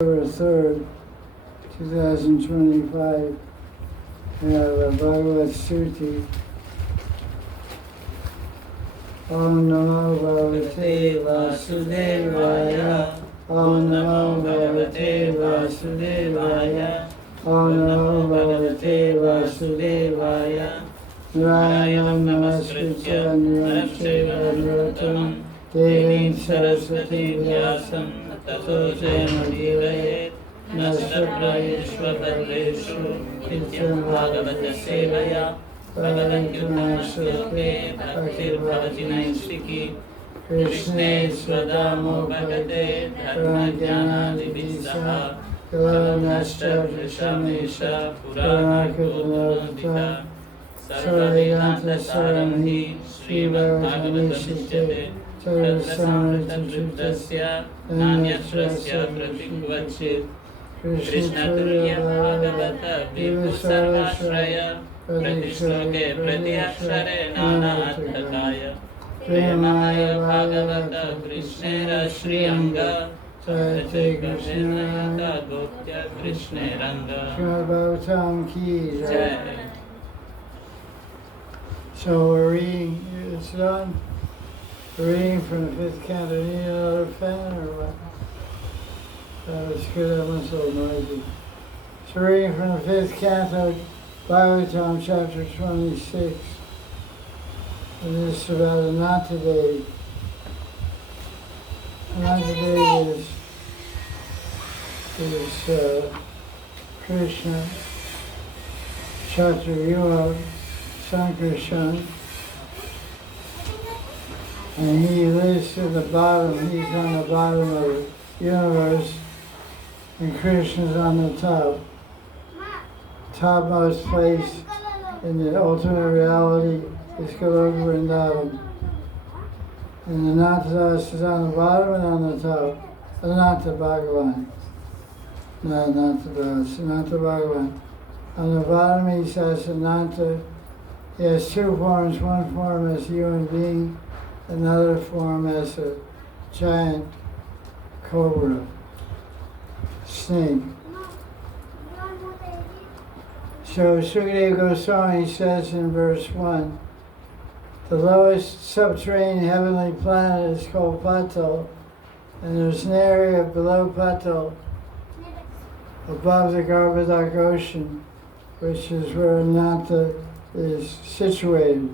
3rd, 2025, we have a Bhagavad Stuti. Om Namo Bhagavate Vasudevaya. Om Namo Bhagavate Vasudevaya. Om Namo Bhagavate Vasudevaya. Narayam Namaskritya Naram Chaiva Narottamam Devim Saraswati Vyasam Tato Jayamudivayet Nashtaprayeshvatarveshu Nityam Bhagavata Sevaya Bhagavatyutama Shloke Bhaktir Bhavati Naistiki Krishne Swadamo Bhagate Dharma Jnana Divisaha Kalanashta Vrishamesha Purana Kudanodita Sarvayanta Saramhi Sri Bhagavata Sittate Sarvasamritajyutasya Nanyasrasya Pratikvachit Krishna Turiya Bhagavata Vipusarvashraya Pratishloke Pratyakshare Nanaathataya Premaya Bhagavata Krishnera Shriyanga Sajate Krishnayata Gopya Krishneranga Srimad Bhagavatam Ki Jai. So we're reading, it's done. We're reading from the 5th canto. Need another pen or what? That was good, that one's so noisy. So we're reading from the 5th canto, Bhagavatam, chapter 26. And this is about Anantadev. Anantadev is Krishna, Chaturvyuha, Sankarshan, and he lives at the bottom, he's on the bottom of the universe, and Krishna's on the topmost place in the ultimate reality is Goloka Vrindavan. And Anantadas is on the bottom and on the top. Ananta Bhagavan. No, Anantadas, Ananta Bhagavan. On the bottom he says Ananta. He has two forms, one form as a human being, another form as a giant cobra, snake. So Sukadeva Goswami says in verse 1, the lowest subterranean heavenly planet is called Patal, and there's an area below Patal, above the Garbhodak ocean, which is where Ananta is situated.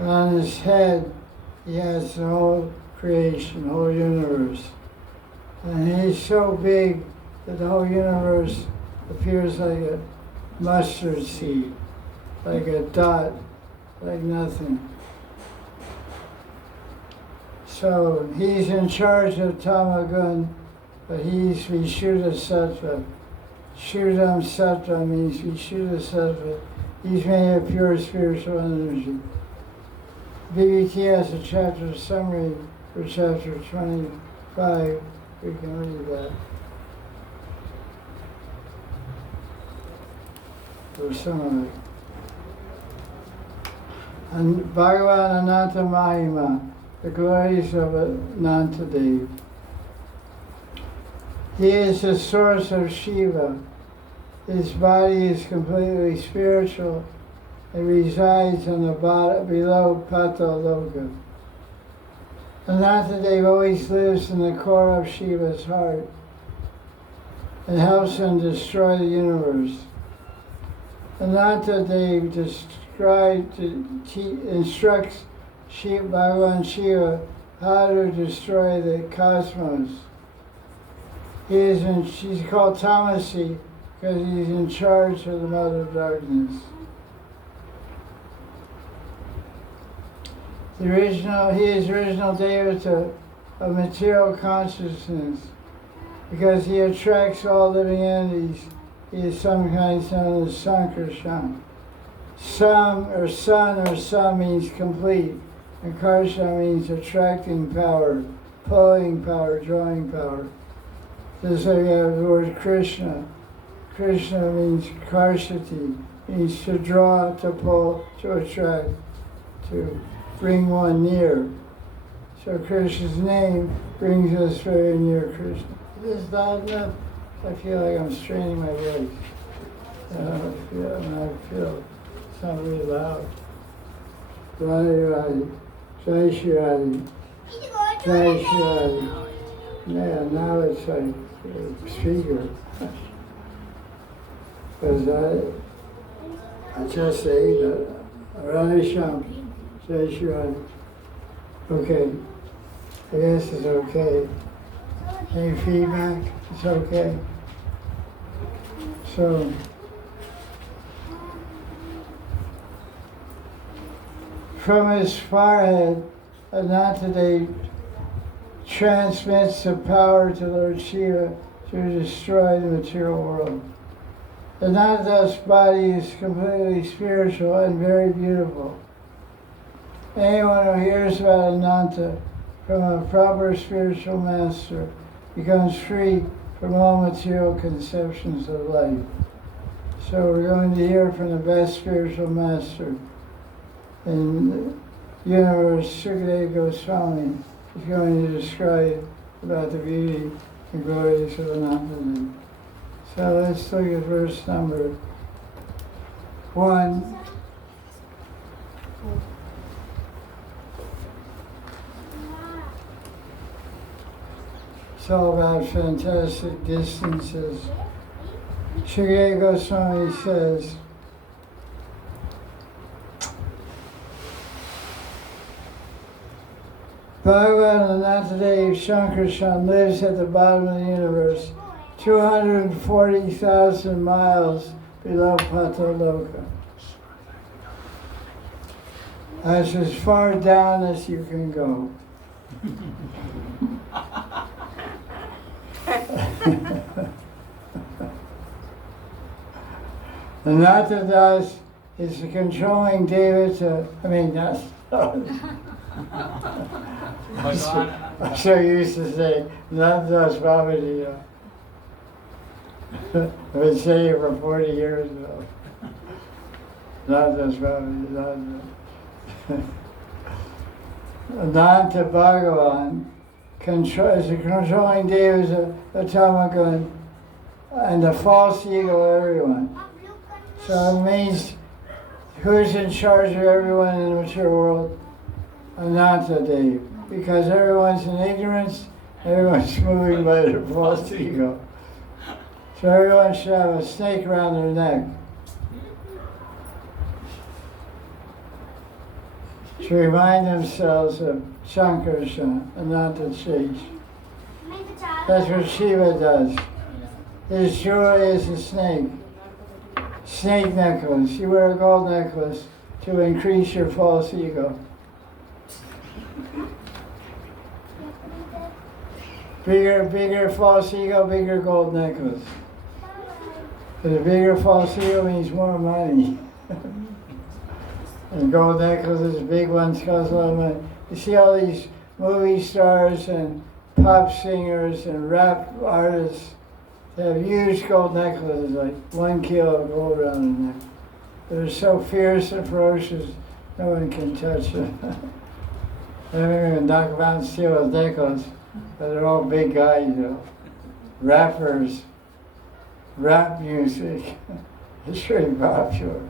And on his head, he has the whole creation, the whole universe. And he's so big that the whole universe appears like a mustard seed, like a dot, like nothing. So he's in charge of Tamagun, but he's Vishuddha Sattva. Shuddham Sattva means Vishuddha Sattva. He's made of pure spiritual energy. BBT has a chapter summary for chapter 25. We can read that. Or some of it. And Bhagavan Ananta Mahima, the glories of Anantadev. He is the source of Shiva. His body is completely spiritual and resides on the bottom, below Pataloka. Anantadev always lives in the core of Shiva's heart and helps him destroy the universe. Anantadev instructs Bhagavan Shiva how to destroy the cosmos. He's called Tamasi because he's in charge of the mother of darkness. He is original devata of material consciousness. Because he attracts all living entities, he is sometimes known as Sankarshan. Sam or sun means complete, and Karsha means attracting power, pulling power, drawing power. Just like we have the word Krishna. Krishna means Karshati, means to draw, to pull, to attract, to bring one near. So Krishna's name brings us very near Krishna. this loud enough? I feel like I'm straining my voice. I feel it's not really loud. Radhe, Jai Shri Radhe. Jai Shri Radhe. Yeah, now it's like a speaker. Because I just ate Radhe Sham. Jai Shri Radhe. Okay. I guess it's okay. Any feedback? It's okay. So, from his forehead, Anantadev transmits the power to Lord Shiva to destroy the material world. Ananta's body is completely spiritual and very beautiful. Anyone who hears about Ananta from a proper spiritual master becomes free from all material conceptions of life. So we're going to hear from the best spiritual master in the universe. Sukadeva Goswami is going to describe about the beauty and glories of Ananta. So let's look at verse number 1. It's all about fantastic distances. Sukadeva Goswami says, Bhagavan Anantadev Shankarshan lives at the bottom of the universe, 240,000 miles below Pataloka. That's as far down as you can go. Anantadas is the controlling devata. I'm so used to saying Anantadas Babaji. I've been saying it for 40 years now. Anantadas Babaji. Ananta Bhagavan is the controlling devata, Atamagun, and the false ego of everyone. So it means who's in charge of everyone in the material world? Anantadev. Because everyone's in ignorance, everyone's moving by their false ego. So everyone should have a snake around their neck. To remind themselves of Shankarshan, Ananta Shesh. That's what Shiva does. His joy is a snake. Snake necklace. You wear a gold necklace to increase your false ego. Bigger false ego, bigger gold necklace. Because a bigger false ego means more money. And gold necklaces, big ones, cost a lot of money. You see all these movie stars and pop singers and rap artists. They have huge gold necklaces, like 1 kilo of gold around their neck. They're so fierce and ferocious, no one can touch them. They don't even knock them out and steal his necklace, but they're all big guys, Rappers, rap music, it's really popular.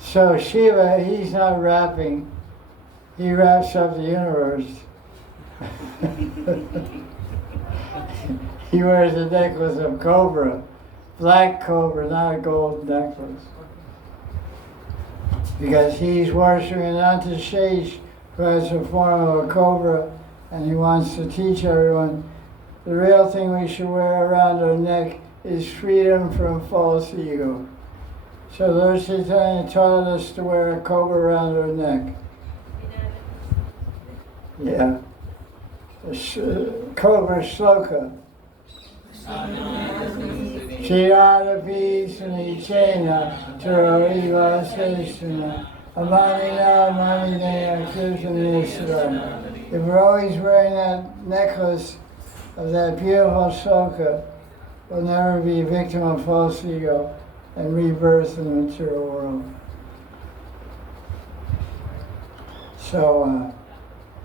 So Shiva, he's not rapping, he wraps up the universe. He wears a necklace of cobra, black cobra, not a gold necklace. Because he's worshiping Ananta Shesh, who has the form of a cobra, and he wants to teach everyone the real thing we should wear around our neck is freedom from false ego. So Lord Chaitanya taught us to wear a cobra around our neck. Yeah. Cobra Shloka. Shiradapi Sunichena Turiva Sesuna Amanina Amanina Kirtanisra. If we're always wearing that necklace of that beautiful shloka, we'll never be a victim of false ego and rebirth in the material world. So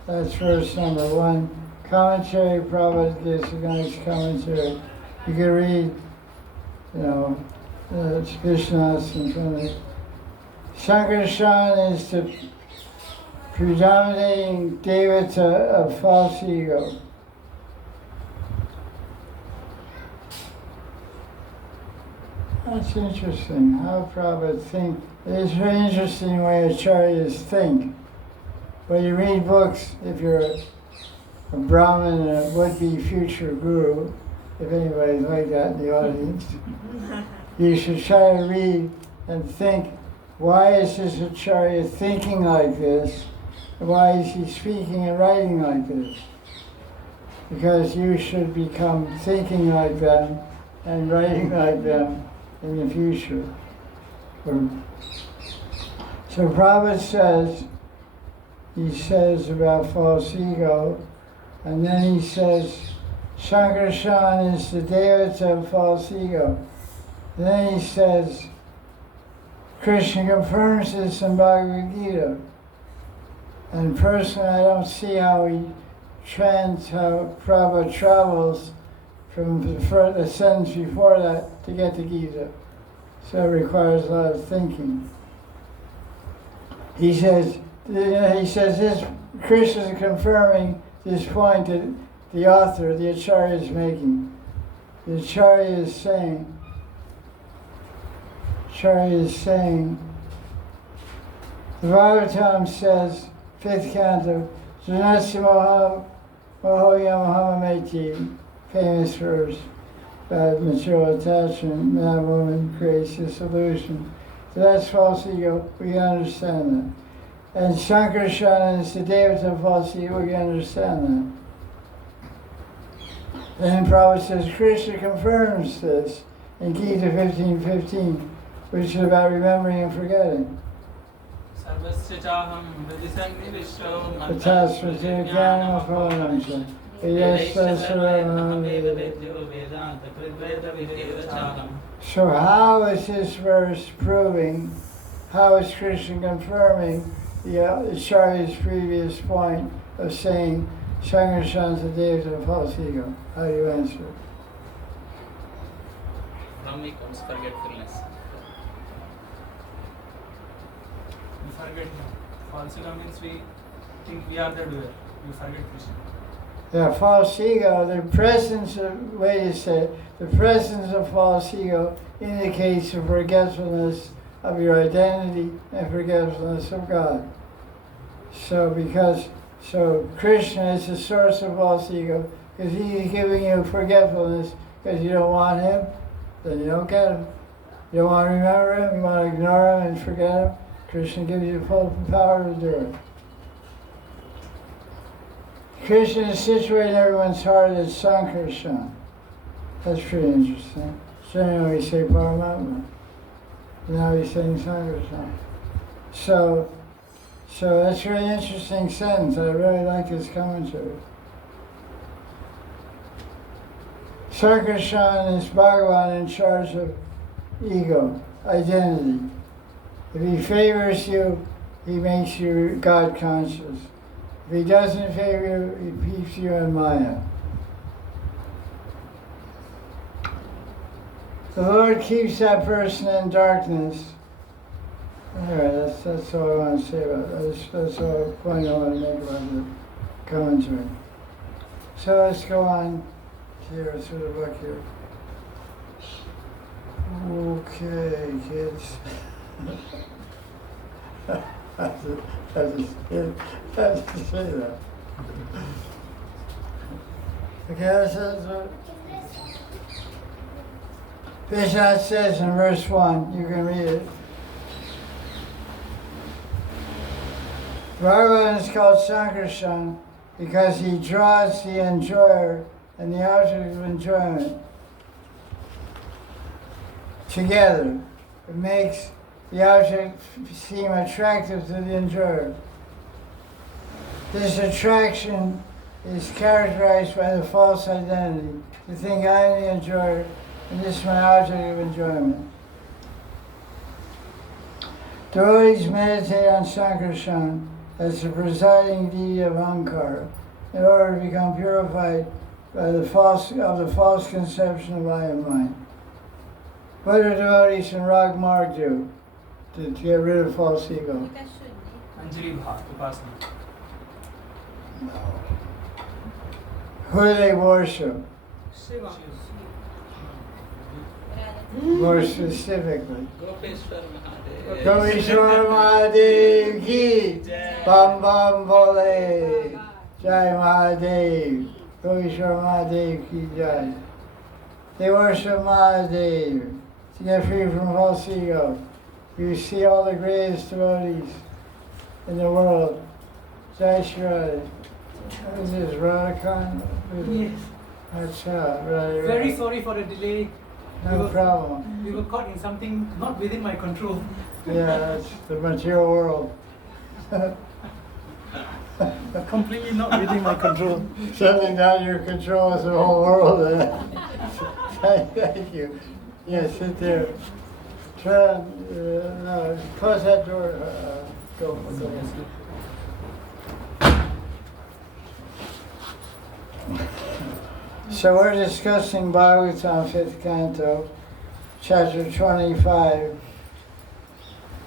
that's verse number 1. commentary, Prabhupada gives a nice commentary. You can read, Krishna's in front of it. Sankarshan is the predominating devata of false ego. That's interesting, how Prabhupada think. It's a very interesting way acharyas think. When you read books, if you're a Brahmin and a would-be future guru, if anybody's like that in the audience, you should try to read and think, why is this acharya thinking like this? Why is he speaking and writing like this? Because you should become thinking like them and writing like them in the future. So Prabhupada he says about false ego, and then he says, Sankarshan is the devata of false ego. And then he says, Krishna confirms this in Bhagavad Gita. And personally, I don't see how Prabhupada travels from the sentence before that to get to Gita. So it requires a lot of thinking. He says this, Krishna is confirming this point that the author, the acharya, is making. The acharya is saying, the Bhagavatam says, 5th canto, Janasya Mohoyam, famous verse about material attachment, man, woman creates this illusion. So that's false ego, we understand that. And Sankarshan is the devata of false ego, we understand that. And Prabhupada says, Krishna confirms this in Gita 15:15, which is about remembering and forgetting. So how is this verse proving, how is Krishna confirming the Acharya's previous point of saying Sankarshan is the devata of false ego? How do you answer it? From me comes forgetfulness. We forget. False ego means we think we are the doer. We forget Krishna. Yeah, false ego, the presence of false ego indicates the forgetfulness of your identity and forgetfulness of God. So Krishna is the source of false ego, because he's giving you forgetfulness because you don't want him, then you don't get him. You don't want to remember him, you want to ignore him and forget him. Krishna gives you the full power to do it. Krishna is situated in everyone's heart as Sankarshan. That's pretty interesting. Generally we say Paramatma. Now he's saying Sankarshan. So that's a really interesting sentence. I really like his commentary. Sankarshan is Bhagavan in charge of ego, identity. If he favors you, he makes you God conscious. If he doesn't favor you, he keeps you in Maya. The Lord keeps that person in darkness. Anyway, that's all I want to say about that. That's all the point I want to make about the commentary. So let's go on here through the book here. Okay, kids. I have to say that. Okay, that's Vishnu says in verse 1, you can read it. Bhagavan is called Sankarshan because he draws the enjoyer and the object of enjoyment together. It makes the object seem attractive to the enjoyer. This attraction is characterized by the false identity. You think I am the enjoyer and this is my object of enjoyment. Devotees meditate on Sankarshan as the presiding deity of Ankara, in order to become purified by the false conception of I am mine. What do devotees in Rag Marg do to get rid of false ego? Anjali Bhat, Upasana. Who do they worship? Shiva. More specifically. Gopeshwar Mahadev. Gopeshwar Mahadev ki Bam Bam Bole Jai Mahadev. Gopeshwar Mahadev ki Jai. They worship Mahadev to get free from false ego. You see all the greatest devotees in the world. Jai Shri Radha. What is this, Radhakan? Yes. That's Radha. Very sorry for the delay. No problem. We were caught in something not within my control. Yeah, that's the material world. Completely not within my control. Something out of your control is the whole world. Thank you. Yeah, sit there. Try, no, close that door. Go. So we're discussing Bhagavatam, 5th Canto, chapter 25.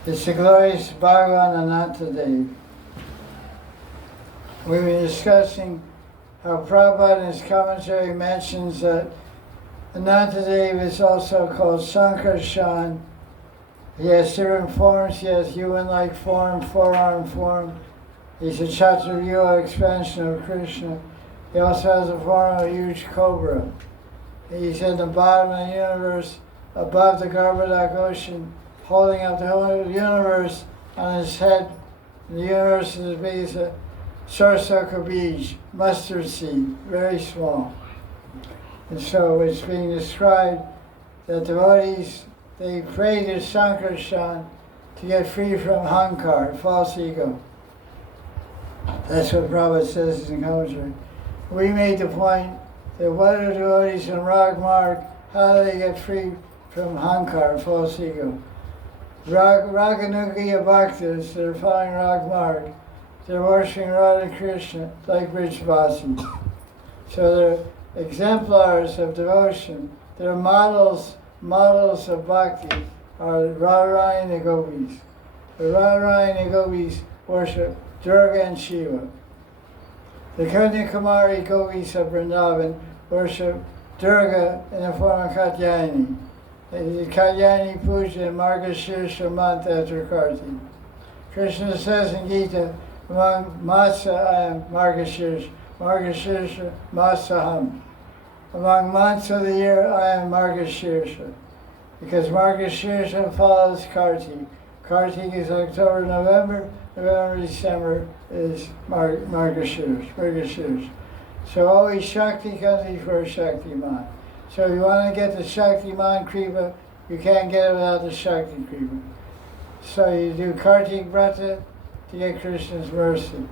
It's the glorious Bhagavan Anantadev. We've been discussing how Prabhupada in his commentary mentions that Anantadev is also called Sankarshan. He has different forms. He has human-like form, four-arm form. He's a Chaturvyuha expansion of Krishna. He also has the form of a huge cobra. He's in the bottom of the universe, above the Garbhodak ocean, holding up the whole universe on his head. And the universe is as big as a Sarsaka beach, mustard seed, very small. And so it's being described that devotees, they pray to Sankarshan to get free from Hankar, false ego. That's what Prabhupada says in the commentary. We made the point that what are devotees in Rag Marg, how do they get free from Hankar, false ego? Raganugiya Bhaktas that are following Rag Marg, they're worshiping Radha Krishna like Vrishvasis. So they're exemplars of devotion. They're models of bhakti are Radharani and the Gopis. The Radharani and the Gopis worship Durga and Shiva. The Kanyakumari Gopis of Vrindavan worship Durga in the form of Katyayani. The Katyayani Puja in Margashirsha month after Karti. Krishna says in Gita, among Matsa I am Margashirsha, Margashirsha Matsaham. Among months of the year I am Margashirsha, because Margashirsha follows Karti. Karti is October, November, November, December is Margashirsha. So always Shakti comes before Shaktiman. So if you want to get the Shaktiman Kripa, you can't get it without the Shakti Kripa. So you do Kartik Vrata to get Krishna's mercy.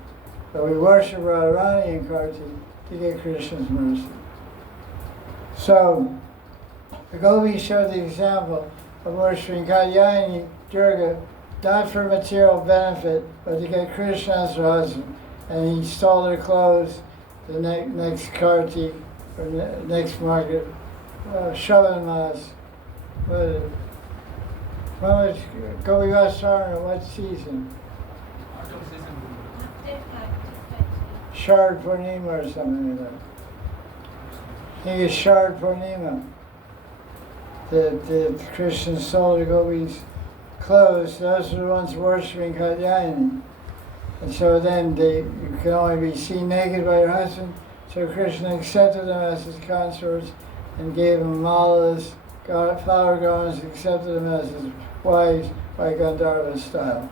But we worship Radharani and Kartik to get Krishna's mercy. So the Gopis showed the example of worshiping Katyayani, Durga, not for material benefit, but to get Krishna as her husband. And he stole their clothes the next Kartik, or next market, Shravan Mas. Gopi Vasarna, what season? Autumn season. Shard Purnima or something like that. I think it's Shard Purnima. The Christians stole the Gopis' clothes. Those are the ones worshiping Katyayani. And so then you can only be seen naked by your husband. So Krishna accepted them as his consorts and gave them malas, flower garlands, accepted them as his wives by Gandharva style.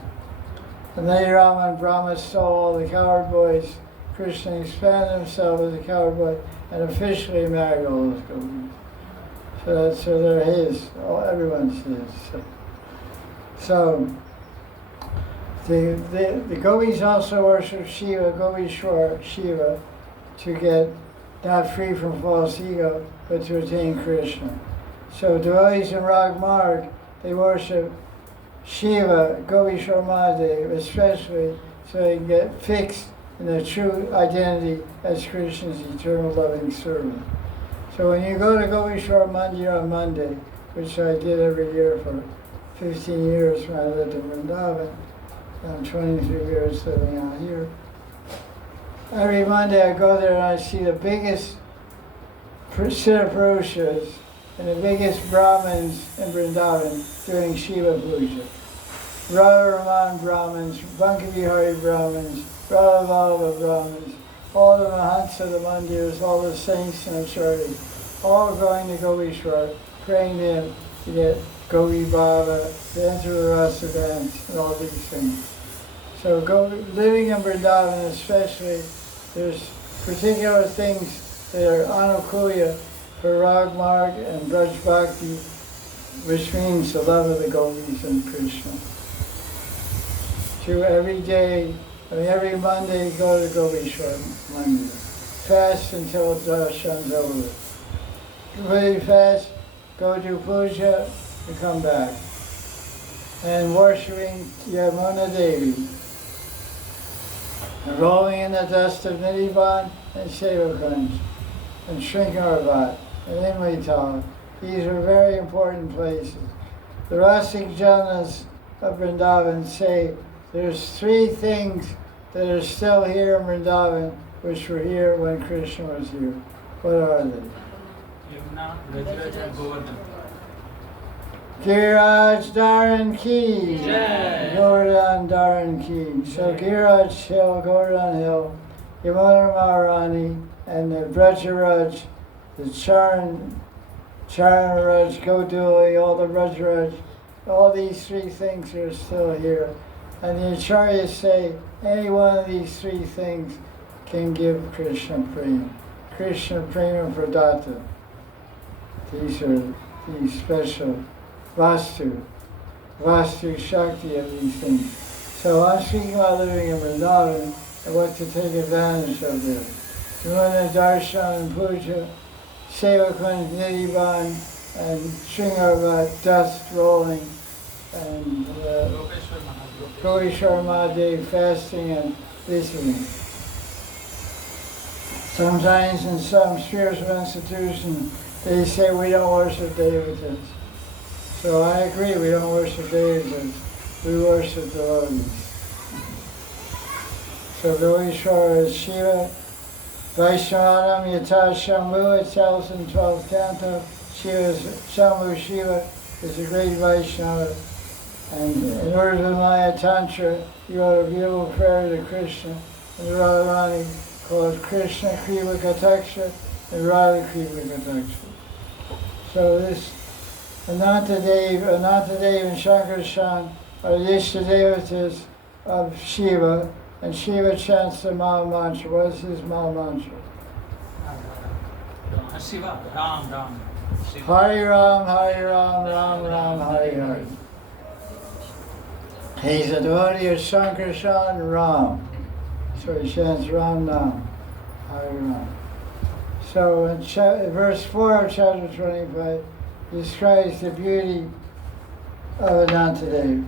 And later on when Brahma stole all the coward boys, Krishna expanded himself as a coward boy and officially married all those Gopis. So they're his, everyone's his. So the Gopis also worship Shiva, Gopishwar Shiva, to get not free from false ego, but to attain Krishna. So devotees in Rag Marg, they worship Shiva, Gopishwar Mahadev, especially so they can get fixed in the true identity as Krishna's eternal loving servant. So when you go to Govishwar Mandir on Monday, which I did every year for 15 years when I lived in Vrindavan, and 23 years living out here, every Monday I go there and I see the biggest Siddha Purushas and the biggest Brahmins in Vrindavan doing Shiva Puja. Radha Raman Brahmins, Bankavihari Brahmins, Radha Vallabha Brahmins, all the Mahants of the Mandirs, all the saints and acharyas, all going to Govishwar, praying to him to get Gopi Baba, to enter the Rasa dance, and all these things. So living in Vrindavan especially, there's particular things that are anukulya for Rag Marg and Braj Bhakti, which means the love of the gopis and Krishna. To every day, every Monday, go to Govishwar Mandir. Fast until darshan's over. Completely fast, go do puja, and come back. And worshiping Yamuna Devi. And rolling in the dust of Nidhivan and Sevakunj, and Shringarvat, and Imlital. These are very important places. The Rasik Janas of Vrindavan say there's 3 things that are still here in Vrindavan which were here when Krishna was here. What are they? Yamuna, Gajraj and Govardhan. Giraj Dharan Ki, Jai. Govardhan Dharan Ki. So Giraj Hill, Govardhan Hill, Yamuna Maharani, and the Brajaraj, the Charanaraj, Goduli, all the Brajaraj, all these 3 things are still here. And the acharyas say any one of these 3 things can give Krishna Prema. Krishna Prema Pradata. These are the special Vastu Shakti of these things. So I'm speaking about living in Vrindavan and what to take advantage of there. Yamuna Darshan and Puja, Sevakunj Nidhivan, and Shringarvat, dust rolling, and Gopeshwar Mahadev. Govishwar Mahadev, fasting and listening. Sometimes in some spiritual institutions they say we don't worship devatas. So I agree, we don't worship devatas, we worship devotees. So Govishwar is Shiva. Vaishnavanam Yata Shambhu, it tells in 12th Canto, Shambhu Shiva is a great Vaishnava. And in order to Maya Tantra, you wrote a beautiful prayer to Krishna and Radharani called Krishna Kriva Kataksha and Radha Kriva Kataksha. So this Anantadev and Shankarshan are the Ishtadevatas of Shiva, and Shiva chants the Maha Mantra. What is his Maha Mantra? Shiva, Ram. Shiva. Hari Ram, Ram Ram, Hari Hari. He's a devotee of Shankarshan Ram. So he chants Ram Nam, Hari Ram. So in verse 4 of chapter 25 describes the beauty of Anantadev.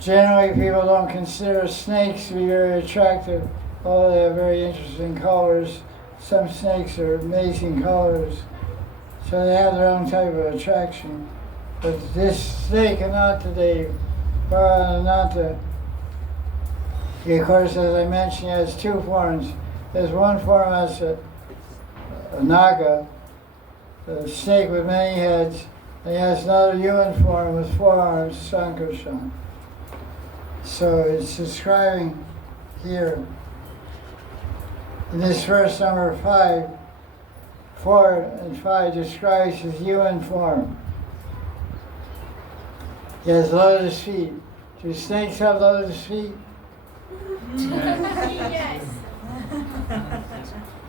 Generally, people don't consider snakes to be very attractive, although they have very interesting colors. Some snakes are amazing colors, so they have their own type of attraction. But this snake, Anantadev, Ananta, he, of course, as I mentioned, has 2 forms. There's one form as a naga, a snake with many heads, and he has another human form with 4 arms, Sankarshan. So it's describing here, in this verse number 5, 4 and 5 describes his human form. He has lotus feet. Do snakes have lotus feet? Yes.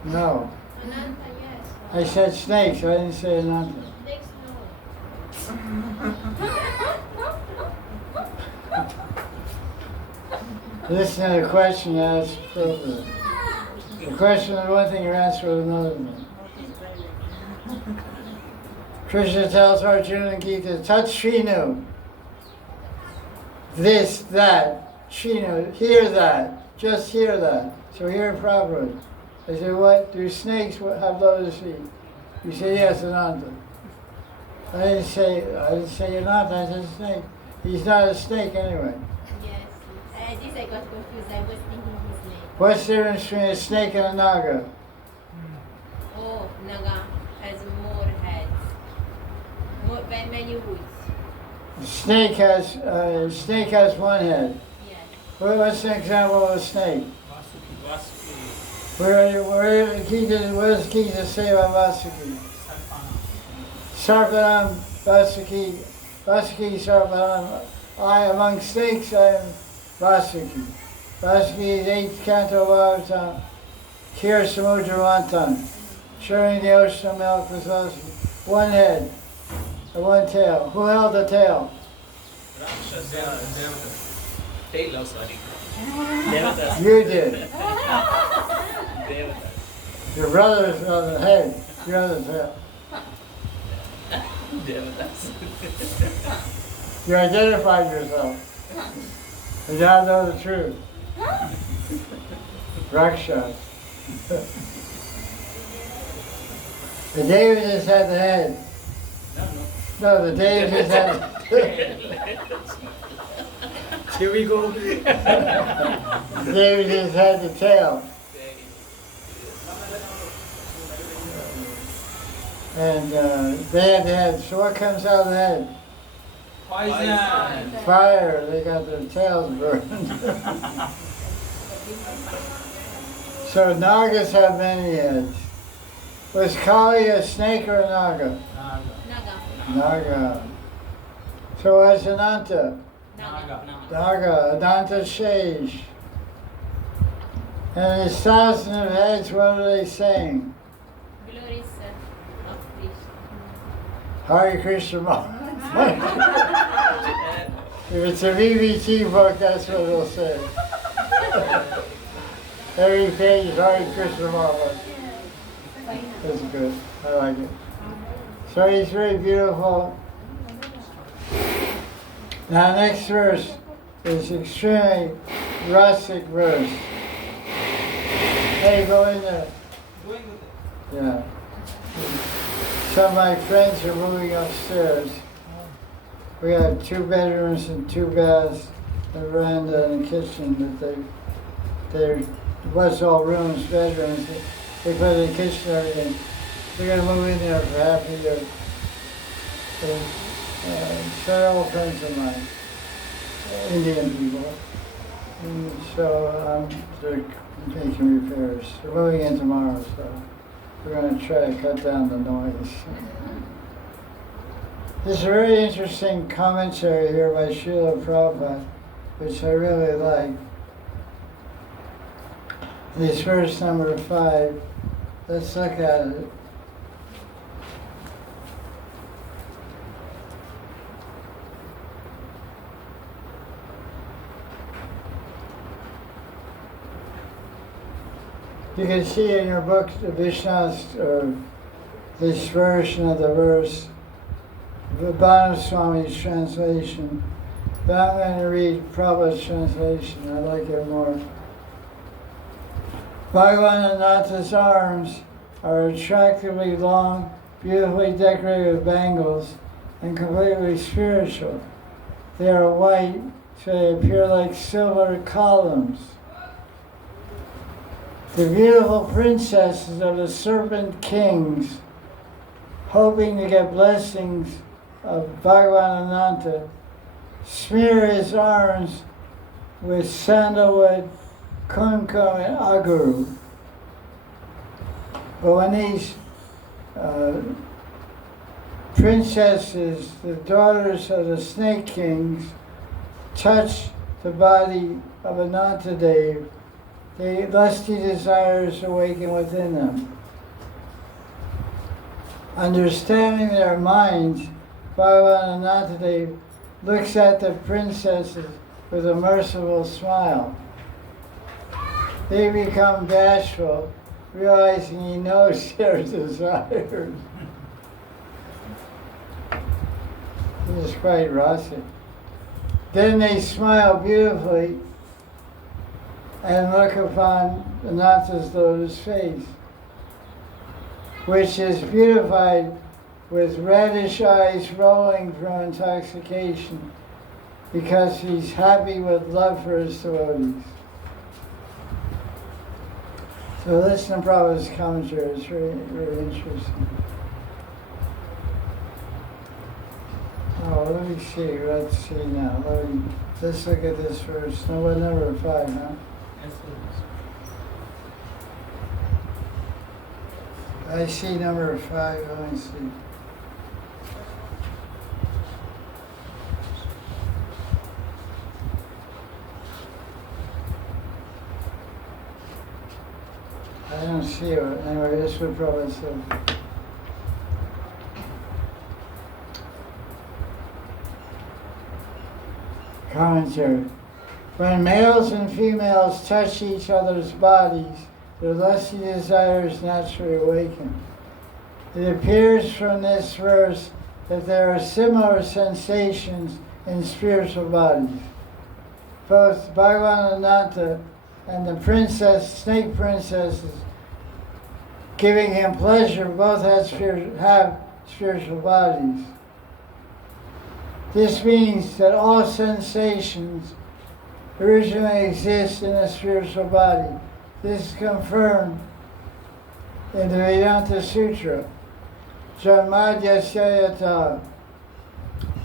No. Ananta, yes. I said snakes, I didn't say Ananta. Next no. Listen to the question asked appropriately. The question is one thing, your answer is another thing. Krishna tells Arjuna in Gita, Tat Shrinu. This, that, Shrinu, hear that, just hear that. So here in Prabhupada, I said, what, do snakes have lotus feet? You say, yes, Ananta. I didn't say Ananta, I said snake. He's not a snake anyway. Yes. This I got confused. I was thinking his name. What's the difference between a snake and a naga? Oh, Naga has more heads. More, many roots. Snake has one head. Yes. What's an example of a snake? Vasuki. What does Gita say about Vasuki? Sarpana. Sarpanam, Vasuki, Sarpanam. Among snakes, I am Vasuki. Vasuki is 8th Canto Bhagavatam, Kir Samudramantan, sharing the ocean of milk with Vasuki. One head, and one tail. Who held the tail? Tail, oh sorry. Devatas. You did. Devatas. Your brother's on the head, you held the tail. Devatas. You identified yourself. You now know the truth. Rakshas. The Davises had the head. No, the Davises had. Here we go. The Davises had the tail. And they had the head. So what comes out of the head? Poison. Fire. They got their tails burned. So Nagas have many heads. Was Kali a snake or a Naga? Naga. Naga. So what's Ananta? Naga. Naga. Ananta Shesh. And his thousands of heads, what are they saying? Glories of Krishna. Hare Krishna. If it's a VBT book, that's what it'll say. Every page, Hare Krishna Maharaj. That's good. I like it. So he's very beautiful. Now, next verse is extremely rustic verse. Hey, go in there. Going with it. Yeah. Some of my friends are moving upstairs. We have 2 bedrooms and 2 baths, a veranda and a kitchen, but they're was all rooms, bedrooms. They put in the kitchen and everything. We're going to move in there for half a year. So they're all friends of mine, Indian people. And so they're making repairs. They're moving in tomorrow, so we're going to try to cut down the noise. There's a very interesting commentary here by Srila Prabhupada, which I really like. This verse number 5, let's look at it. You can see in your book, the Vishna's, or this version of the verse, Vibhana Swami's translation. But I'm going to read Prabhupada's translation. I like it more. Bhagavanatha's arms are attractively long, beautifully decorated with bangles, and completely spiritual. They are white, so they appear like silver columns. The beautiful princesses of the serpent kings, hoping to get blessings of Bhagavanatha, smear his arms with sandalwood, kumkum, and aguru. But when these princesses, the daughters of the snake kings, touch the body of Anantadev, the lusty desires awaken within them. Understanding their minds, Bhagavan Anantadev looks at the princesses with a merciful smile. They become bashful, realizing he knows their desires. This is quite rasic. Then they smile beautifully and look upon Ananta's lotus face, which is beautified with reddish eyes rolling from intoxication, because he's happy with love for his devotees. So listen to Prabhupada's commentary, it's very interesting. Oh, let me see, let's see now. Let's look at this verse. No, what number 5, huh? Yes, sir. I see number 5, let me see. I don't see it. Anyway, this would probably say. Commentary. When males and females touch each other's bodies, their lusty desires naturally awaken. It appears from this verse that there are similar sensations in spiritual bodies. Both Bhagavan Ananta and the snake princesses giving him pleasure, both have spiritual bodies. This means that all sensations originally exist in a spiritual body. This is confirmed in the Vedanta Sutra. Janmadya Syayata.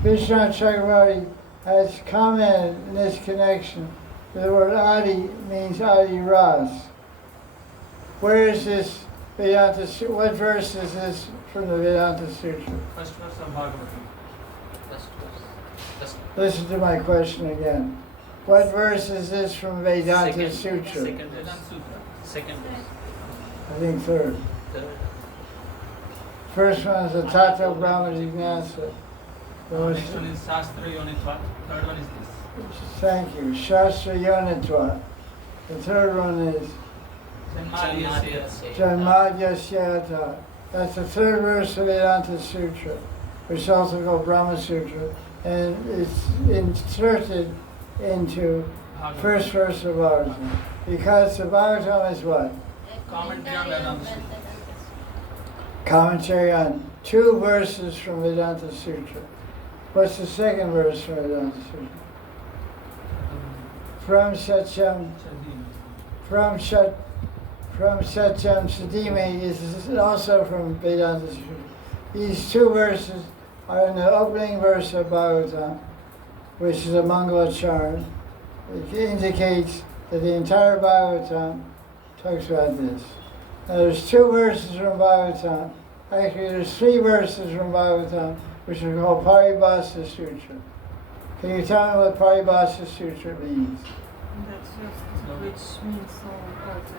Vishnu Chakravarti has commented in this connection that the word Adi means Adi Ras. Where is this Vedanta Sutra? What verse is this from the Vedanta Sutra? First verse of Bhagavatam. Listen to my question again. What verse is this from Vedanta Sutra? Second Vedanta verse. Sutra. Second verse. I think third. Third. First one is the Tato Brahma Jignasa. Next one is Shastra Yonitva. Third one is this. Thank you. Shastra Yonitva. The third one is Janmadya Janmadya Syata. That's the third verse of Vedanta Sutra, which is also called Brahma Sutra, and it's inserted into first verse of Bhagavatam. Because the Bhagavatam is what? Commentary on Vedanta Sutra. Commentary on 2 verses from Vedanta Sutra. What's the second verse from Vedanta Sutra? From Satyam Sadime is also from Vedanta Sutra. These 2 verses are in the opening verse of Bhagavatam, which is a Mangalacharan. It indicates that the entire Bhagavatam talks about this. Now there's 2 verses from Bhagavatam. Actually, there's 3 verses from Bhagavatam, which are called Paribhasa Sutra. Can you tell me what Paribhasa Sutra means? That's just which means all text.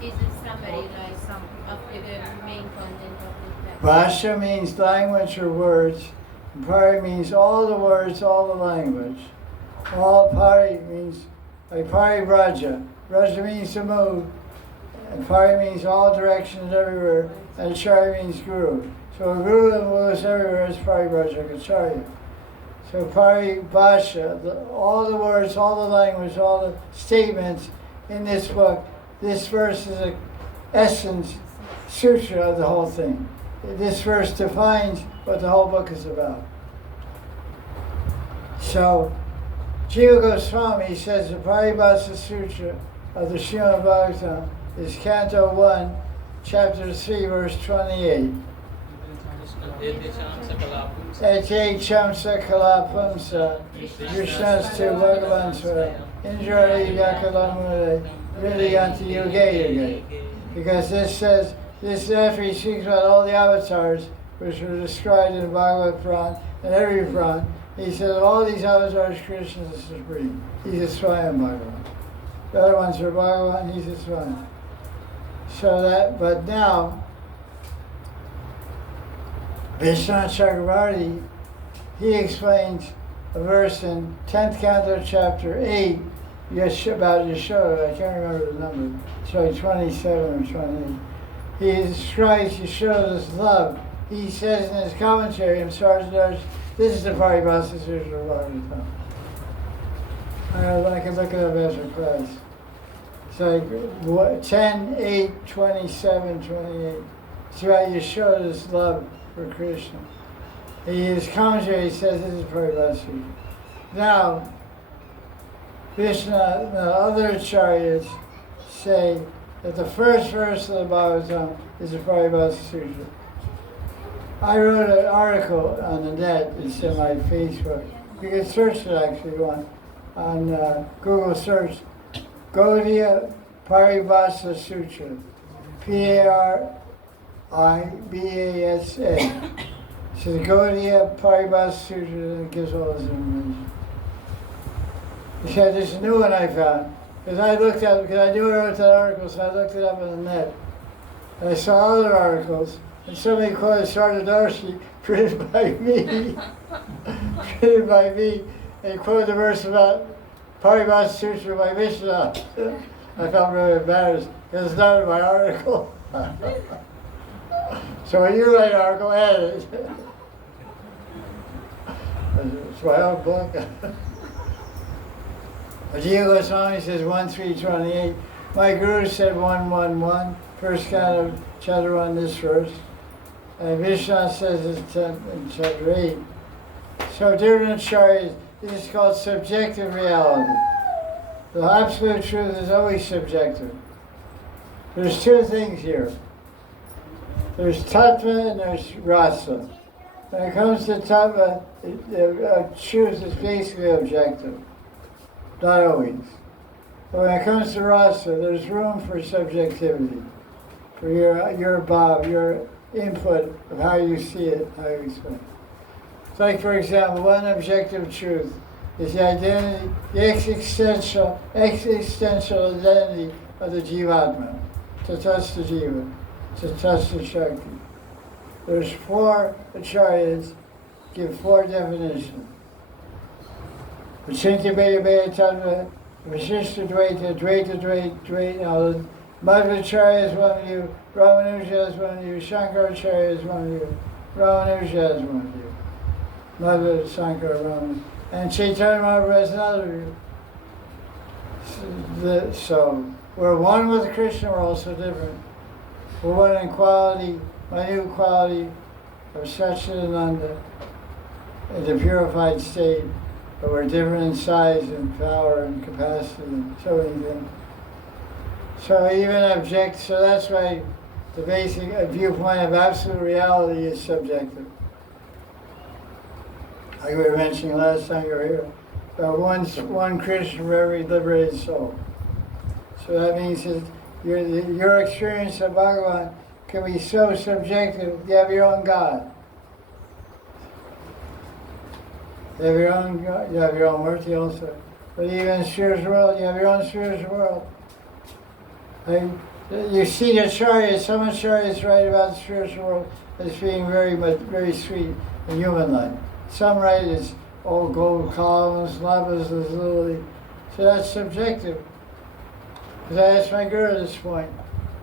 Is a summary like some of the main content of the text? Bhasha means language or words. And Pari means all the words, all the language. All Pari means, like Pari Raja. Raja means to move. And Pari means all directions everywhere. And Acharya means guru. So a guru that moves everywhere is Pari Raja Acharya. So Pari Bhasha, all the words, all the language, all the statements in this book, this verse is an essence, sutra of the whole thing. This verse defines what the whole book is about. So, Jiva Goswami says the Paribhasa Sutra of the Srimad Bhagavatam is Canto 1, Chapter 3, verse 28. Ete Chamsa Kalapamsa, Krishnastu Bhagavansa, Indrari Yakalamure, Vidyanti Yoge Yoge. Because this says, this after he speaks about all the avatars, which were described in the Bhagavad Puran and every Puran, he says all these avatars, Krishna is supreme. He's a Swayam Bhagavan. The other ones are Bhagavan, he's a Swayam. So that, but now, Vishnu Chakravarti, he explains a verse in 10th Canto, Chapter 8, about Yashoda. I can't remember the number. It's like 27 or 28. He describes Yashoda's love. He says in his commentary, I'm sorry, this is the Paribhasa Sutra of Bhagavatam. I can look it up after class. It's like 10, 8, 27, 28. It's about Yashoda's love for Krishna. In his commentary, he says this is Prabhupada Sutra. Now, Krishna and the other acharyas say that the first verse of the Bhagavatam is the Prabhupada Sutra. I wrote an article on the net, it's in my Facebook. You can search it actually on Google search. Gaudiya Paribhasa Sutra. Paribhasa. So the Gaudiya Paribhasa Sutra that gives all this information. He said, this is a new one I found. Because I looked up, because I knew I wrote that article, so I looked it up on the net. And I saw other articles, and somebody called it Sardadarshi, written by me. Written by me. And he quoted the verse about Paribhasa Sutra by Mishnah. I felt really embarrassed, because it's not in my article. So when you write an article, edit it. It's my own book. Jiva Goswami says 1:328. My Guru said 1:1:1. First canto, chapter 1, this verse. And Vishnu says it's in chapter 8. So different acharyas, this is called subjective reality. The absolute truth is always subjective. There's two things here. There's tattva and there's rasa. When it comes to tattva, truth is basically objective. Not always. But when it comes to rasa, there's room for subjectivity, for your bhav, your input of how you see it, how you explain it. It's like, for example, one objective truth is the identity, the existential identity of the jivatma, tatastha jiva, tatastha shakti. There's 4 acharyas give 4 definitions. Vachintya Beta Beta Tattva, Vashishta Dvaita, Dvaita Dvaita, Madhvacharya is one view, Ramanuja is one view, Shankaracharya is one view, Ramanuja is one view, Madhva, Sankara, Ramanuja, and Chaitanya Maharaj is another view. So we're one with Krishna, we're also different. We're one in quality, minute quality of Satchidananda in the purified state. But we're different in size and power and capacity and so many things. So even so that's why the basic viewpoint of absolute reality is subjective. Like we were mentioning last time you were here, about one Krishna for every liberated soul. So that means that your experience of Bhagavan can be so subjective, you have your own God. You have your own God, you have your own Murti also. But even in spiritual world, you have your own spiritual world. Like, you see the acharyas, some acharyas write about the spiritual world as being very sweet and human like. Some write as all gold columns, lavas, lily. So that's subjective. Because I asked my Guru at this point.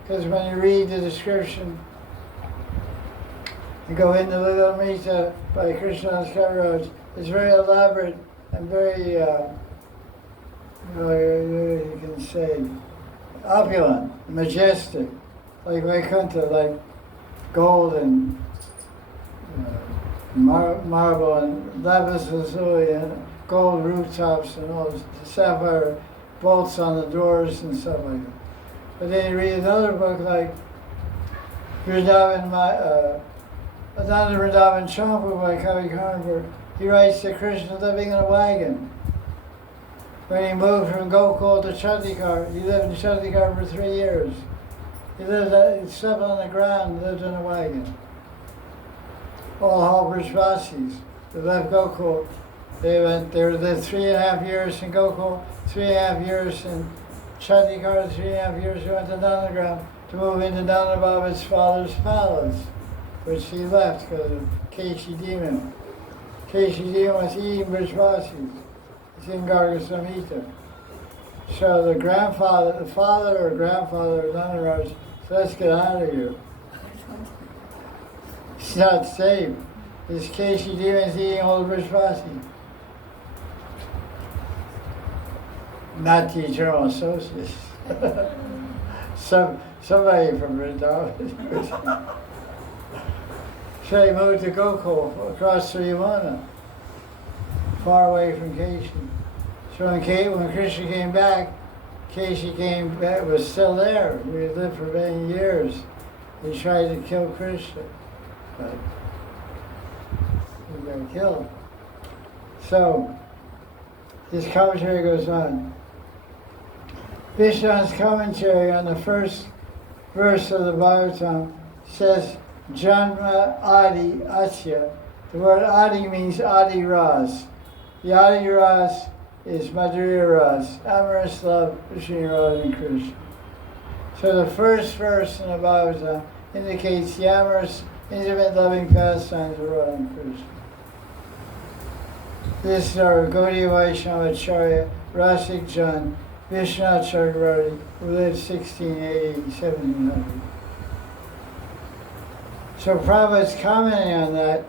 Because when you read the description, you go into Lilamrita by Krishnadas Kaviraj, it's very elaborate and very, you can say, opulent, majestic, like Vaikuntha, like gold and marble and lapis lazuli and gold rooftops and all this, sapphire bolts on the doors and stuff like that. But then you read another book like Ananda Vrindavan Champu by Kavi Karnapur. He writes that Krishna living in a wagon. When he moved from Gokul to Chandikar, he lived in Chandikar for 3 years. He slept on the ground, lived in a wagon. All Brajvasis, they left Gokul. They lived 3.5 years in Gokul, 3.5 years in Chandikar, 3.5 years they went to Nandagram to move into Nanda Baba's father's palace, which he left because of Keshi Demon. Keshi Demon was eating Brajvasis. It's in Garga Samhita. So the father or grandfather of Nandaraj said, let's get out of here. It's not safe. This Keshi Demon is eating all the Brajvasis. Not the eternal associates. Somebody from Vrindavan. So he moved to Gopal across the Yamuna, far away from Keshi. So when Krishna came back, Keshi came back, was still there. He had lived for many years. He tried to kill Krishna, but he got killed. So this commentary goes on. Vishnu's commentary on the first verse of the Bhagavatam says, Janma Adi Asya. The word Adi means Adi Ras. The Adi Ras is Madhurya Ras, amorous love between Radha and Krishna. So the first verse in the Bhagavatam indicates the amorous, intimate, loving pastimes of Radha and Krishna. This is our Gaudiya Vaishnava Acharya, Rasik Jan, Vishwanath Chakravarti, who lived 1680, 1700. So Prabhupada's commenting on that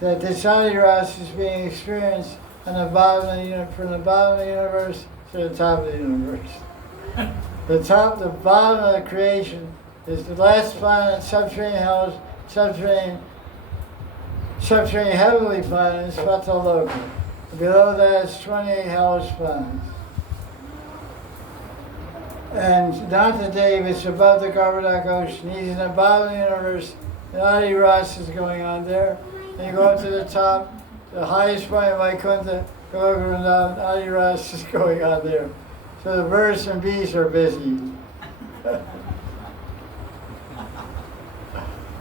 this Adi Ras is being experienced on the bottom of the from the bottom of the universe to the top of the universe. The bottom of the creation is the last planet, subterranean hells, subterranean heavenly planets, Vataloka. Below that is 28 hellish planets. And Nantadeva is above the Garbhodak ocean. He's in the bottom of the universe. The Adi Ras is going on there. And you go up to the top, the highest point of Vaikuntha, go over and down, Adi Ras is going on there. So the birds and bees are busy.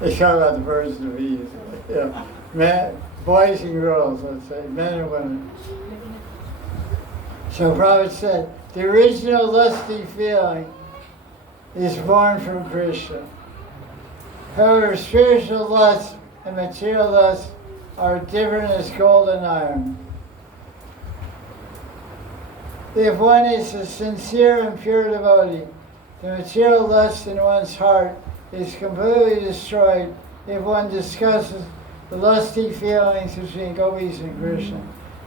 They talk about the birds and the bees. Yeah. Men, boys and girls, let's say, men and women. So Prabhupada said, the original lusty feeling is born from Krishna. However, spiritual lust and material lust are different as gold and iron. If one is a sincere and pure devotee, the material lust in one's heart is completely destroyed if one discusses the lusty feelings between gopis and Krishna,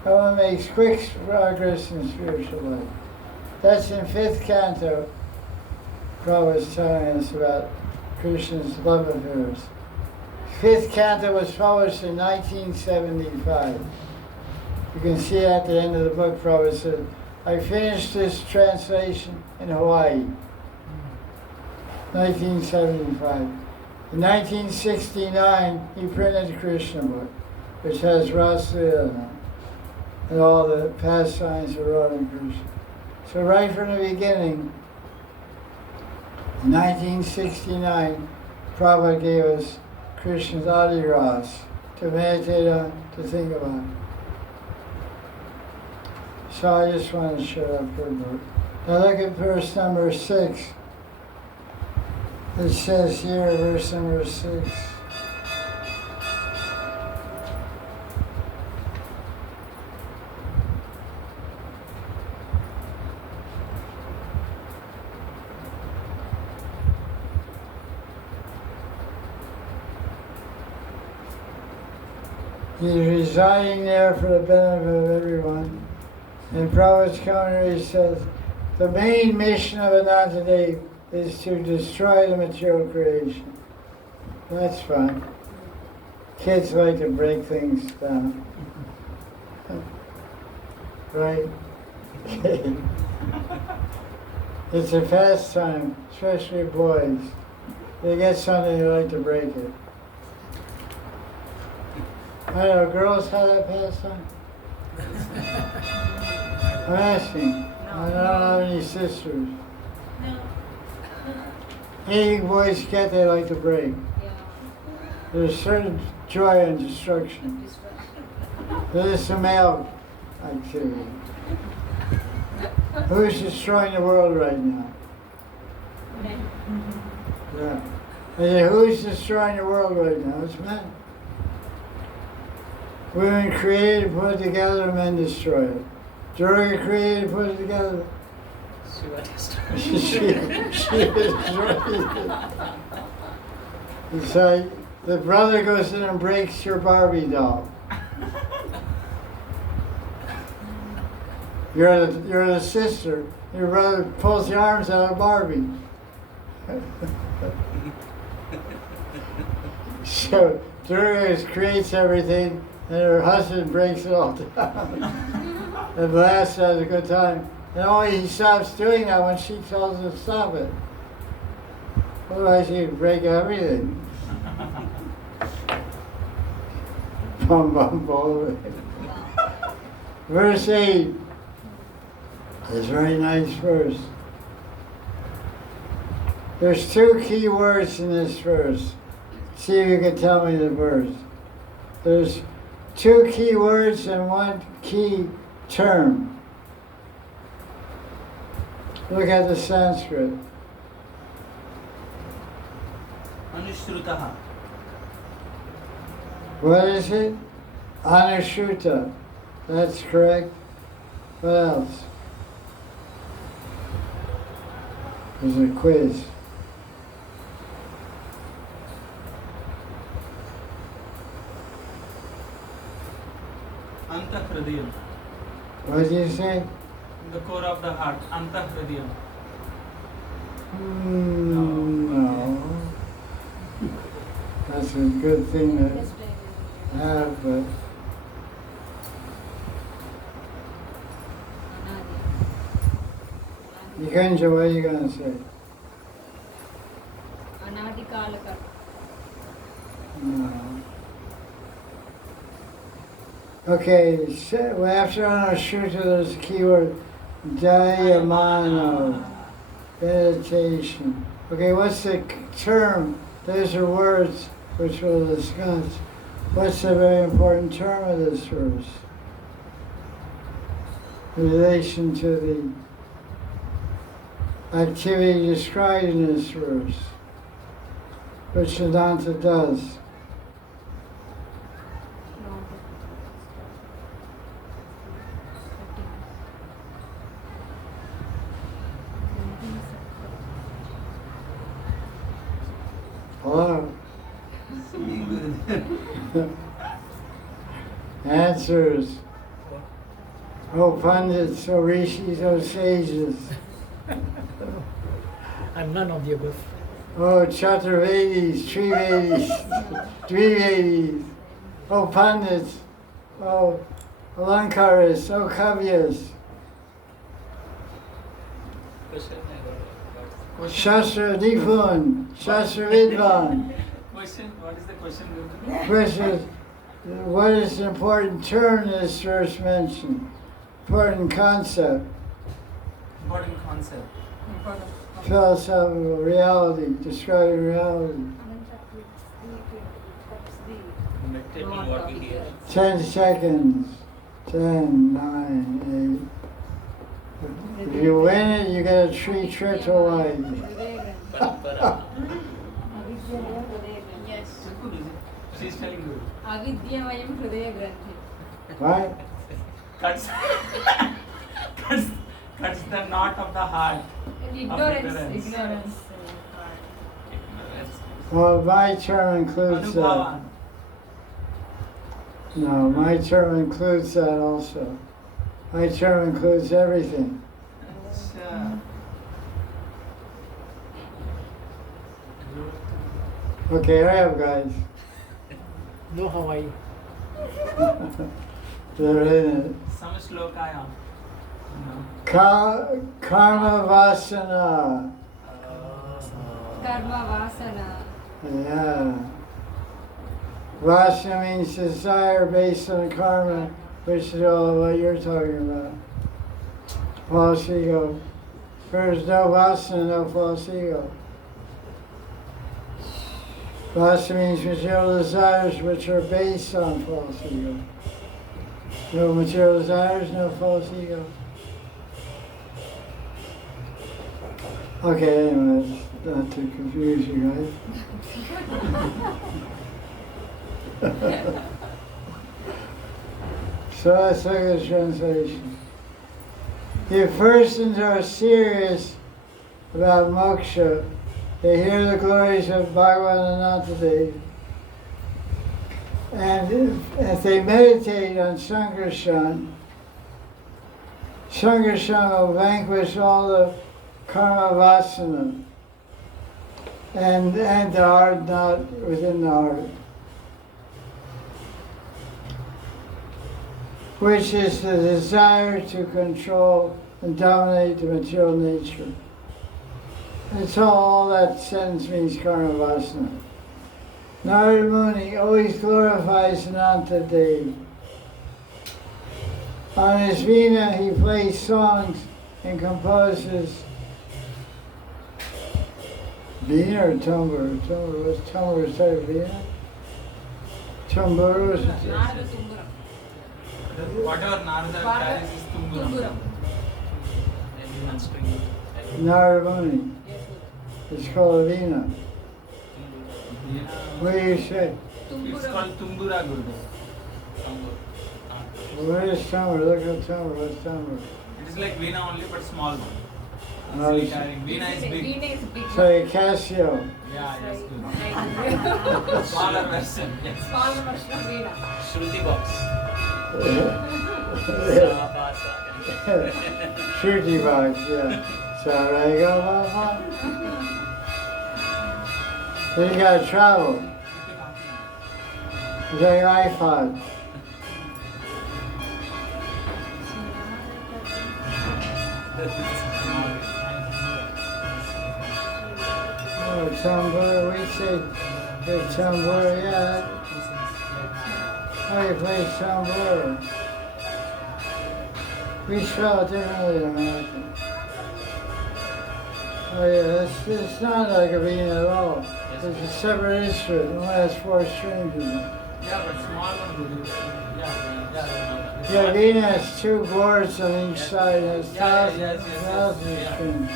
and one makes quick progress in spiritual life. That's in 5th Canto. Prabhupada is telling us about Krishna's love affairs. 5th Canto was published in 1975. You can see at the end of the book, Prabhupada said, I finished this translation in Hawaii, 1975. In 1969, he printed the Krishna book, which has Rasa and all the pastimes of Radha and Krishna. So right from the beginning, in 1969, Prabhupada gave us Krishna's Adi Ras to meditate on, to think about. So I just want to shut up for a minute. Now look at verse number 6. It says here, verse number 6. He's residing there for the benefit of everyone. And Prabhupada's commentary says, the main mission of Anantadev is to destroy the material creation. That's fine. Kids like to break things down. Right? It's a pastime, especially boys. They get something, they like to break it. I know, girls have that pastime? I'm asking. I don't have any sisters. No. Anything boys get, they like to break. Yeah. There's certain joy in destruction. This is a male activity. Who's destroying the world right now? Yeah. I say, who's destroying the world right now? It's men. Women create and put it together, men destroy it. Durga created and put it together. she destroyed it. It's like the brother goes in and breaks your Barbie doll. You're the sister. Your brother pulls the arms out of Barbie. So Durga creates everything, and her husband breaks it all down. And Blast has a good time. And only he stops doing that when she tells him to stop it. Otherwise he'd break everything. Bum bum bum. Verse 8. It's a very nice verse. There's two key words in this verse. See if you can tell me the verse. There's two key words and one key term. Look at the Sanskrit. Anushrutaha. What is it? Anushuta. That's correct. What else? There's a quiz. Antahridayam. What did you say? The core of the heart. Antahridayam. No. That's a good thing to have, but Nikunja, what are you going to say? Anadikalaka. No. Okay, so after Anushuta, there's a keyword, Dayamano, meditation. Okay, what's the term? Those are words which we'll discuss. What's the very important term of this verse? In relation to the activity described in this verse, which Vedanta does. Hello? Answers. Oh pundits, oh rishis, oh sages. I'm none of the above. Oh Chaturvedis, Trivedis, Dvivedis. Oh pundits, oh Alankaris, oh Kavyas. Question I got. Shastra Nipun, Shastra Vidvan. Question. What is the question? Question, what is the important term this verse mentioned? Important concept, Important concept. philosophical reality, describing reality. Meditate on what we hear. 10 seconds. 10, 9, 8. If you win it, you get a tree trip to Hawaii. Parampara. Yes. She's telling you. Avidyavayam hridaya granthi. Right? Cuts. cuts the knot of the heart. Ignorance. Ignorance. Well, my term includes that. Anubhava. No, my term includes that also. My term includes everything. Acha. Okay, hurry up, guys. No Hawaii. They're in it. Some slokaya. No. Karma vasana. Karma vasana. Yeah. Vasana means desire based on karma, which is all what you're talking about. False ego. There's no vasana, no false ego. Vasana means material desires which are based on false ego. No material desires, no false ego. Okay, anyway, not to confuse you guys. So let's look at the translation. If persons are serious about moksha, they hear the glories of Bhagavan Anantadev. And if they meditate on Sankarshan, Sanghasana will vanquish all the karma vasana and the heart not within the heart, which is the desire to control and dominate the material nature. That's all that sentence means, karma vasana. Narada Muni always glorifies Ananta Dev. On his veena he plays songs and composes veena or tambur? What's tambur type of veena? Tambur is Narada Tumburam. Whatever Narada carries is Tumburam. And one string. Narada Muni. Yes, It's called a veena. Veena. What do you say? It's called Tumbura Gurudev. What is tambur? Look at tambur. What's tambur? It is like Veena only but small one. Oh, Easily it's- carrying. Veena is big. Veena is big. So a Casio. Yeah, yes, good. Like Smaller version. Yes. smaller version of Veena. Shruti box. Shruti box, yeah. Sarega Then you gotta travel. You got your iPod. Oh, tambur, we say the tambur, yeah. How do you play tambur? We spell it differently in American. Oh yeah, it's not like a veena at all. It's a separate instrument, it only has 4 strings in it. Yeah, but small one good. Yeah. Yeah, veena has 2 boards on each side, it has thousands of strings.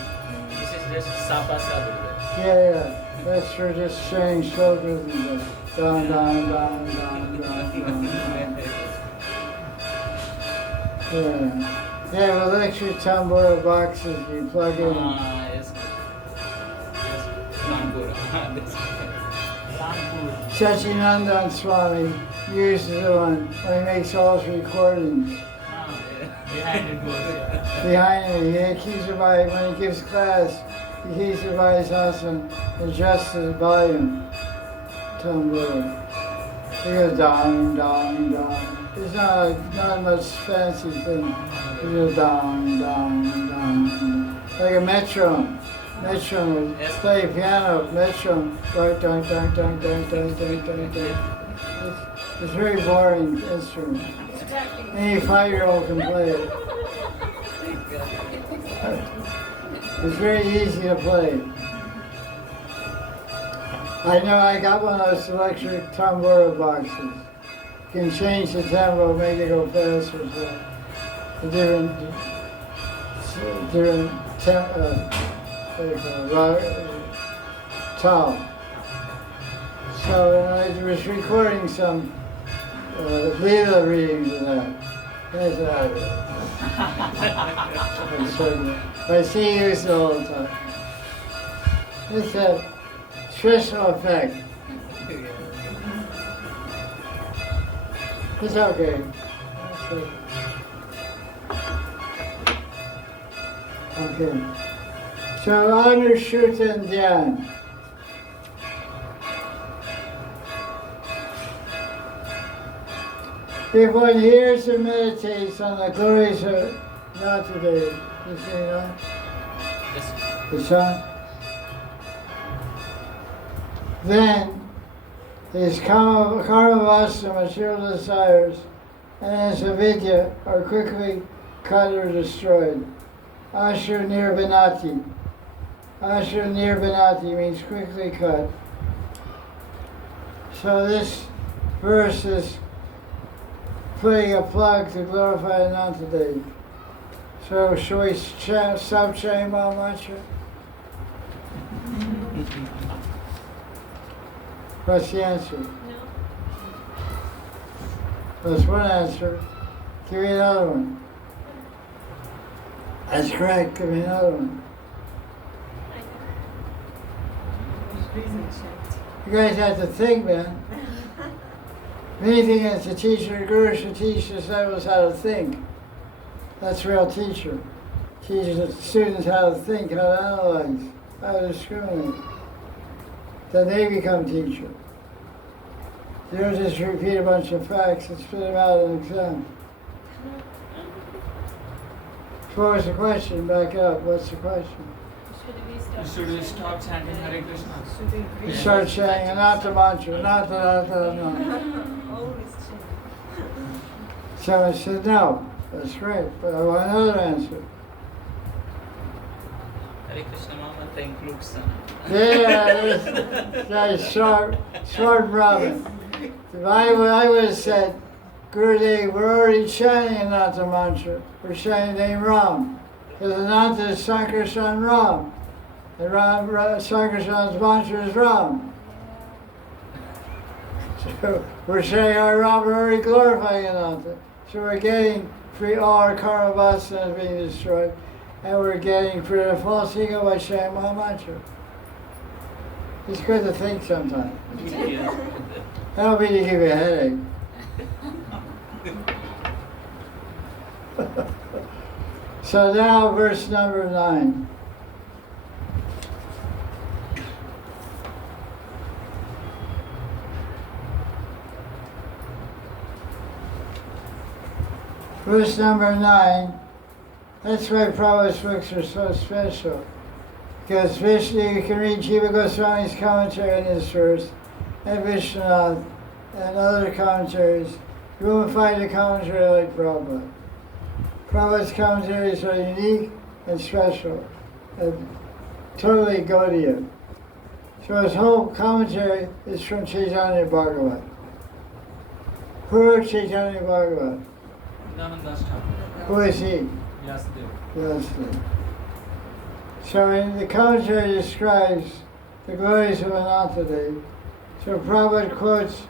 This is just sapa sa. Yeah, that's for just saying shlokas and just down, down, down, down, down, down. Yeah. Yeah, with electric tambura boxes you plug in. Yes. Kanpur. Sachinandan Swami uses it when he makes all his recordings. Behind it goes, yeah. Behind him, he keeps it by, when he gives class, he keeps it by his house and adjusts his volume. Tambura. He goes down, down, down. It's not much fancy thing. He goes down, down, down. Like a metronome. Metronome. Yes. Play piano, metronome. Dun, dun, dun, dun, dun, dun, dun, dun, dun. It's a very boring instrument. Any 5-year-old can play it. It's very easy to play. I know I got one of those electric tambura boxes. You can change the tempo, make it go faster. So the different what do you call it, tone. So I was recording some Leela readings of that. That's I see you use it all the time. It's a special effect. It's okay. Okay. So honor, Shuta, and Dhyan. If one hears and meditates on the glories of not today, you see that? Yes. The sun. Then his karma vasa, material desires, and his avidya are quickly cut or destroyed. Ashur nirvanati. Ashur nirvanati means quickly cut. So this verse is putting a plug to glorify Anantadev. So shall we stop chanting Maha Mantra? What's the answer? No. That's one answer. Give me another one. That's correct. Give me another one. You guys have to think, man. Anything as a teacher, the guru should teach disciples how to think. That's a real teacher. Teaches the students how to think, how to analyze, how to discriminate. Then they become teacher. You don't just repeat a bunch of facts and spit them out in an exam. So what was the question? Back up. What's the question? Should we stop chanting Hare Krishna? You start saying, Ananta mantra, Ananta. Always change. Someone said, no. That's great, but I want another answer. Hare Krishna Mahamatra includes Yeah, that's smart Brahmin. If I would have said, Gurudev, we're already chanting Ananta mantra. We're saying the name Ram. Because Ananta is Sankarshan Ram. And Sankarshan's mantra is Ram. So we're saying our Ram, we're already glorifying Ananta. So we're getting free, all our karma vasana is being destroyed. And we're getting free of the false ego by saying Maha mantra. It's good to think sometimes. That'll be to give you a headache. So now verse number 9. Verse number 9. That's why Prabhupada's books are so special. Because Vishnu, you can read Jiva Goswami's commentary on this verse, and Vishwanath, and other commentaries. You won't find a commentary like Prabhupada. Prabhupada's commentaries are unique and special, and totally Gaudiya. So his whole commentary is from Chaitanya Bhagavat. Who wrote Chaitanya Bhagavat? Who is he? Vyasadeva. Vyasadeva. So in the commentary describes the glories of Anantadev. So Prabhupada quotes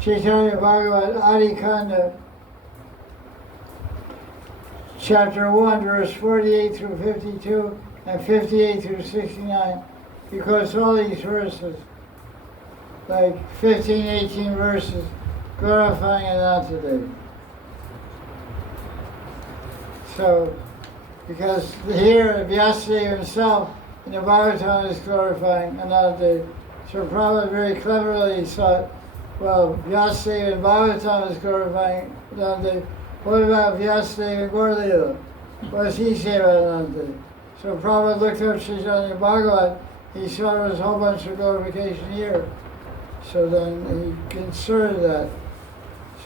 Chaitanya Bhagavat Adi Kanda, chapter 1, verse 48 through 52 and 58 through 69. He quotes all these verses, like 15, 18 verses, glorifying Anantadev. So, because here Vyasadeva himself in the Bhagavatam is glorifying Anantadev. So Prabhupada very cleverly thought, well, Vyasadeva in Bhagavatam is glorifying Anantadev. What about Vyasadeva in Gaur-lila? What does he say about Anantadev? So Prabhupada looked up Chaitanya Bhagavat. He saw there was a whole bunch of glorification here. So then he inserted that.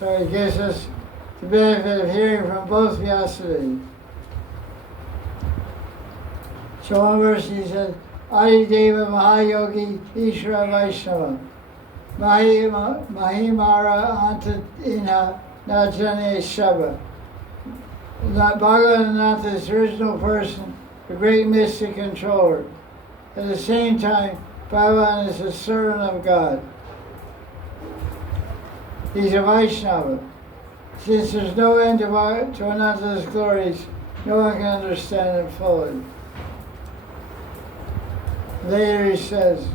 So he gives us the benefit of hearing from both Vyasadevas. So one verse he said, Adideva Mahayogi Ishra Vaishnava Mahimara Anta Inha Najane Shaba. Bhagavanatha is the original person, the great mystic controller. At the same time, Bhagavan is a servant of God. He's a Vaishnava. Since there's no end to Ananta's glories, no one can understand him fully. Later he says,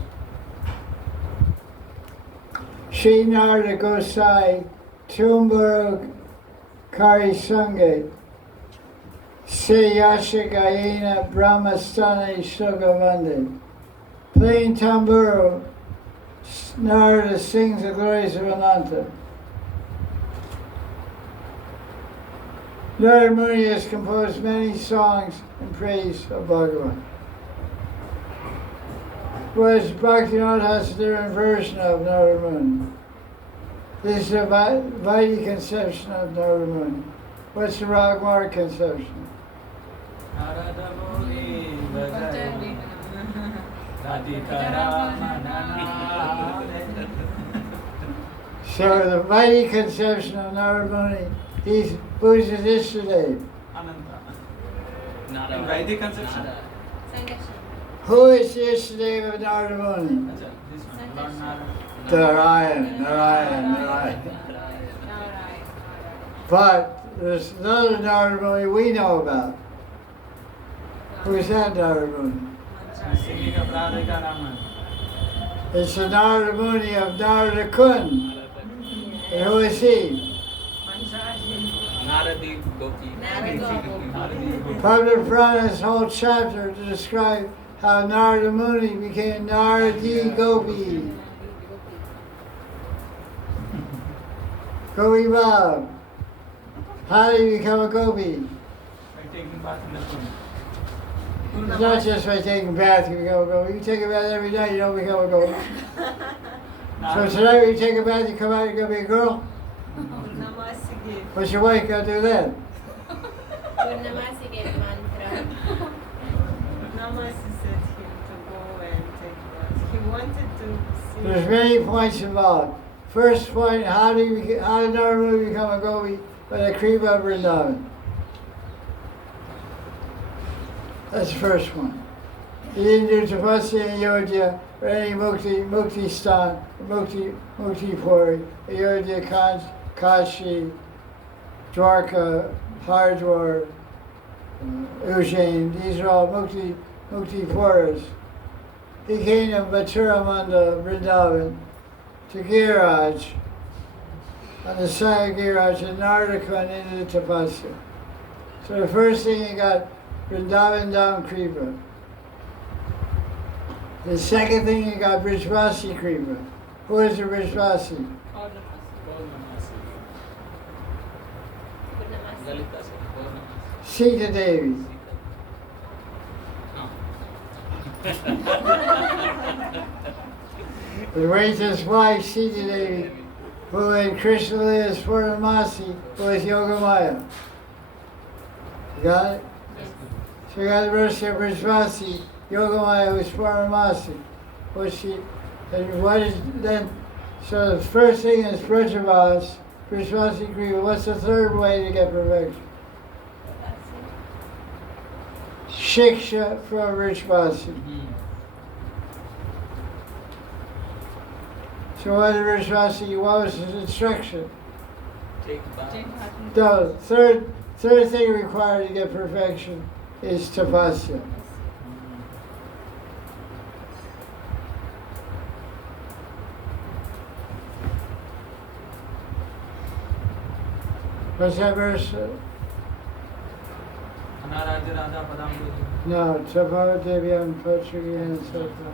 Shri Narada Gosai Tumbara Kari Sange Se Yasha Gayena Brahmastane Shugavande. Playing tamburo, Narada sings the glories of Ananta. Narada Muni has composed many songs in praise of Bhagavan. Whereas Bhaktivinoda has a different version of Narada Muni. This is a Vaidhi conception of Narada Muni. What's the Ragmar conception? Narada Muni Bhajani Radhika Rama. So the Vaidhi conception of Narada Muni, who's his Ishtadev? Ananta. Nada. In Vedic conception. Nada. Who is the Ishtadev of Narada Muni? Acha, this one. Lord Narayan, Narayan. But there's another Narada Muni we know about. Who's that Narada Muni? Singika Radhika Raman. It's the Narada Muni of Narada Kun. And who is he? Naradi Gopi. Mahanidhi Gopi. Prabhupada brought this whole chapter to describe how Narada Muni became Naradi Gopi. Gopi Bab. How do you become a Gopi? By taking bath in the pool. It's not just by taking a bath you become a Gopi. You take a bath every night, you don't become a Gopi. So tonight when you take a bath, you come out, you're going to be a girl? What's your wife going to do then? Purnamasi gave mantra. Namasi said him to go and take bath. He wanted to see. There's many points involved. First point, how did Narada become a Gopi? By the Kripa of Vrindavan. That's the first one. He didn't do tapasya in Ayodhya or any mukti stan, mukti puri, Ayodhya, Kashi, Dwarka, Hardwar, Ujjain. These are all mukti puras. He came to Mathura Manda, Vrindavan, to Giraj, on the side of Giraj, and Narada went into the tapasya. So the first thing he got, Vrindavan Dham Kripa. The second thing he got, Brijvasi Kripa. Who is the Brijvasi? Purnamasi. Lalita said Purnamasi. Sita Devi. The Vaita's wife, Sita Devi, who in Krishna lives Purnamasi, who is Yogamaya. You got it? So you got the verse here, Brijvasi, Yogamaya, who is Purnamasi. And what is then? So the first thing is Brijvasi Kripa. What's the third way to get perfection? Shiksha from Brijvasi. So what did Brijvasi, what was his instruction? Take bath. The third thing required to get perfection is tapasya. What's that verse? Anaraja Raja Padam. No, Tapo Devyam Patrigyan Sota.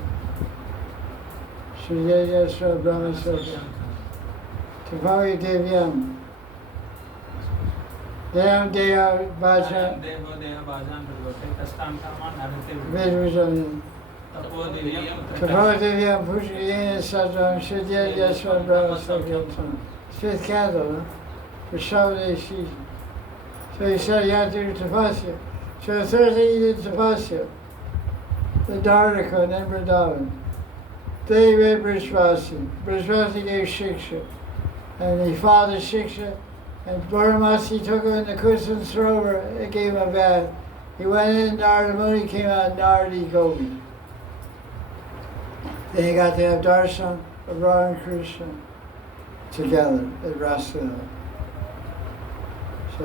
Shriyaya Sra Brahma Sota. Tapo Devyam. Deyam Deya Bhajan. Devo Deya Bhajan Durgote Kastam Kaman Narate. Vedvajan. Tapo Devyam Tapo Devyam Patrigyan Sota. Shriyaya Sra Brahma Sota. Fifth canto, huh? For holiday season. So he said you have to do tapasya. So the third thing he did tapasya. The Dardaka and then Vrindavan. They read Brijvasi. Brijvasi gave Shiksha. And he followed the Shiksha. And Purnamasi took him in the Kusan Sarovar and gave him a bath. He went in, Narada Muni came out, Naradi Gopi. Then he got to have darshan of Radha and Krishna together at Rasa. So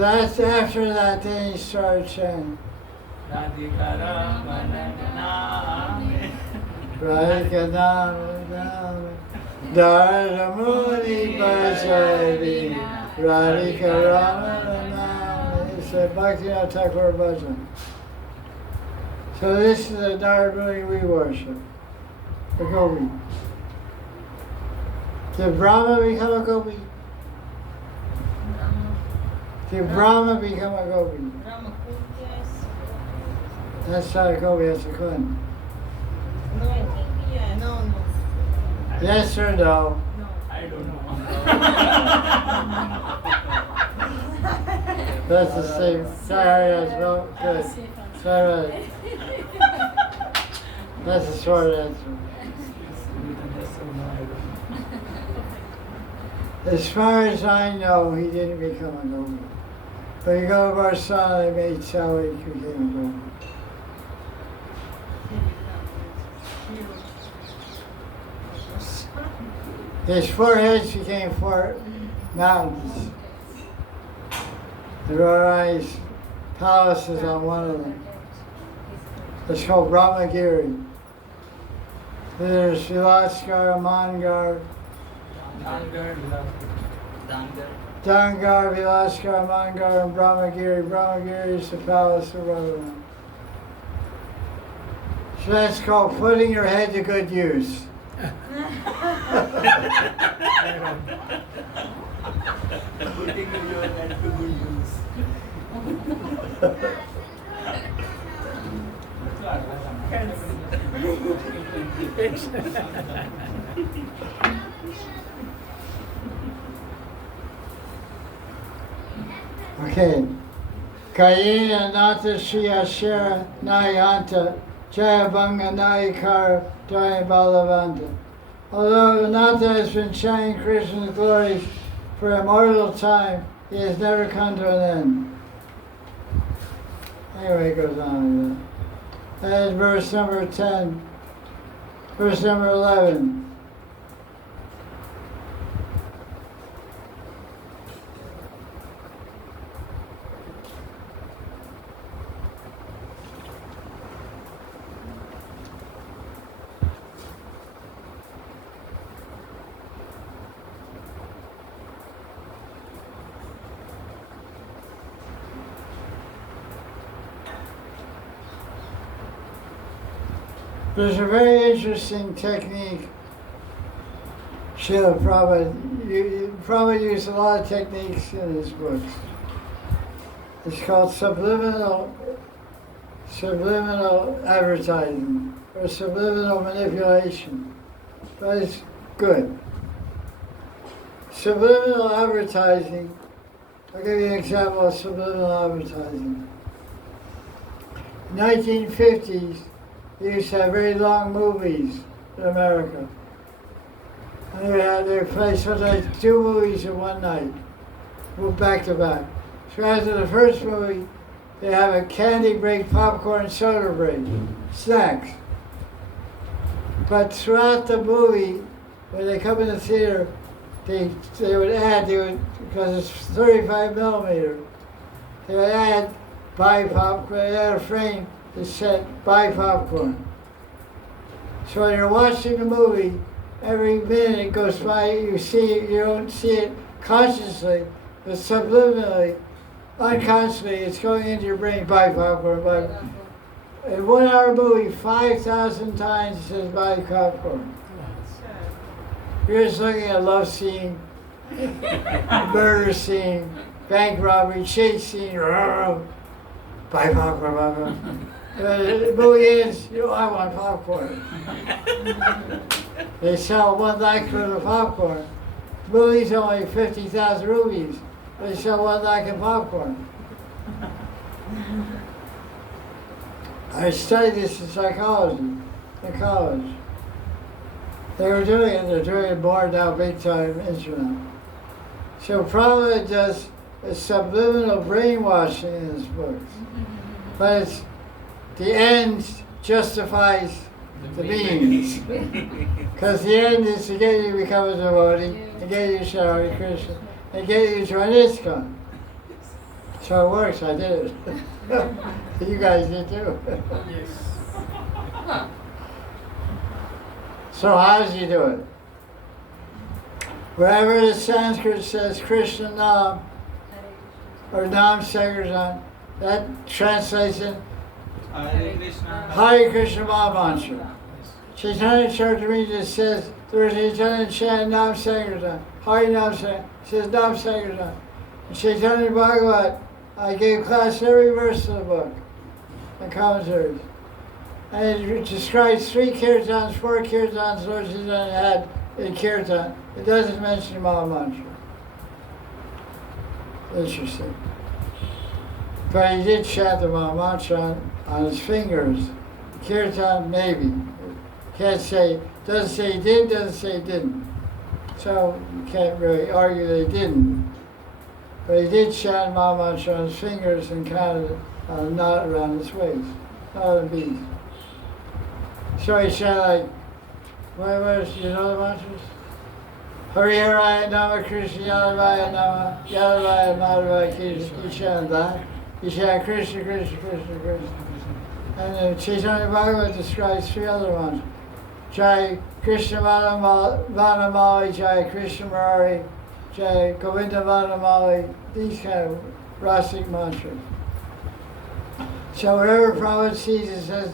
that's after that. Then he started chanting. Radhikara Manana. Radhika Nama Dharma Muni Bhajavi Radhika Ramana. It's a Bhaktivinoda Thakur bhajan. So this is the Narada Muni we worship. The Gopi. Did Brahma become a Gopi? Did Brahma become a Gopi? Yes. That's not a Gopi, that's a Kun. No. Yes. No. Yes or no? No. I don't know. That's the same. Sorry, that's no good. Sorry. That's a short answer. As far as I know, he didn't become a Gopi. But you go to Varsana, they made Sally became a Gopi. His four heads became four mountains. There are nice palaces on one of them. It's called Brahmagiri. There's Vilaskar, Mangar, Dangar, Dangar. Dangar, Vilaskar, Mangar, and Brahmagiri. Brahmagiri is the palace of Bhagavan. So that's called putting your head to good use. Putting your head to good use. Okay. Kayena Nata Shri Ashera Nayanta Jayabanga Nayakar Jaya Balavanta. Although Ananta has been chanting Krishna's glories for immortal time, he has never come to an end. Anyway, it goes on with that. That is verse number 10. Verse number 11. There's a very interesting technique. Srila Prabhupada used a lot of techniques in his books. It's called subliminal advertising or subliminal manipulation. But it's good. Subliminal advertising, I'll give you an example of subliminal advertising. 1950s, they used to have very long movies in America. And they play sometimes 2 movies in one night, back to back. So after the first movie, they have a candy break, popcorn, soda break, snacks. But throughout the movie, when they come in the theater, they would, because it's 35 millimeter, they would add buy popcorn, they add a frame that said buy popcorn. So when you're watching the movie, every minute it goes by, you don't see it consciously, but subliminally, unconsciously, it's going into your brain, buy popcorn, buy popcorn. In 1 hour movie, 5,000 times it says buy popcorn. You're just looking at a love scene, murder scene, bank robbery, chase scene, buy popcorn, buy popcorn. The movie ends, I want popcorn. They sell 1 lakh worth of popcorn. The movie's only 50,000 rupees. They sell 1 lakh of popcorn. I studied this in psychology in college. They were doing it, they're doing it more now, big time instrument. So Prabhupada does a subliminal brainwashing in his books. But it's the end justifies the means. Because the end is to get you to become a devotee, to get you to Shri Krishna, and get you to an ISKCON. So it works, I did it. You guys did too. Yes. So how does he do it? Wherever the Sanskrit says Krishna Nam or Nam Sankirtan, that translates in Hare Krishna. Hare Krishna Mahamantra. Chaitanya Charitamrita says there's a Chaitanya chant Nam Sankirtan. Hare Nam Sankirtan. Says Nam Sankirtan. In Chaitanya Bhagavatam, I gave class every verse of the book and commentaries. And it describes 3 kirtans, 4 kirtans Lord Chaitanya had in kirtan. It doesn't mention Mahamantra. Interesting. But he did chant the Mahamantra on his fingers. Kirtan, maybe. Can't say, doesn't say he did, doesn't say he didn't. So you can't really argue that he didn't. But he did chant Mahamantra on his fingers and counted it on a knot around his waist, not on a bead. So he chanted like, what you know the mantras? Hari Haraya Nama Krishna Yadavaya Nama Yadavaya Madhavaya Krishna. He chanted that. He chanted Krishna, Krishna, Krishna, Krishna. And Chaitanya Bhagavatam describes 3 other ones. Jai Krishna Vanamali, Jai Krishna Murari, Jai, Govinda Vanamali, these kind of rasic mantras. So wherever Prabhupada sees it says,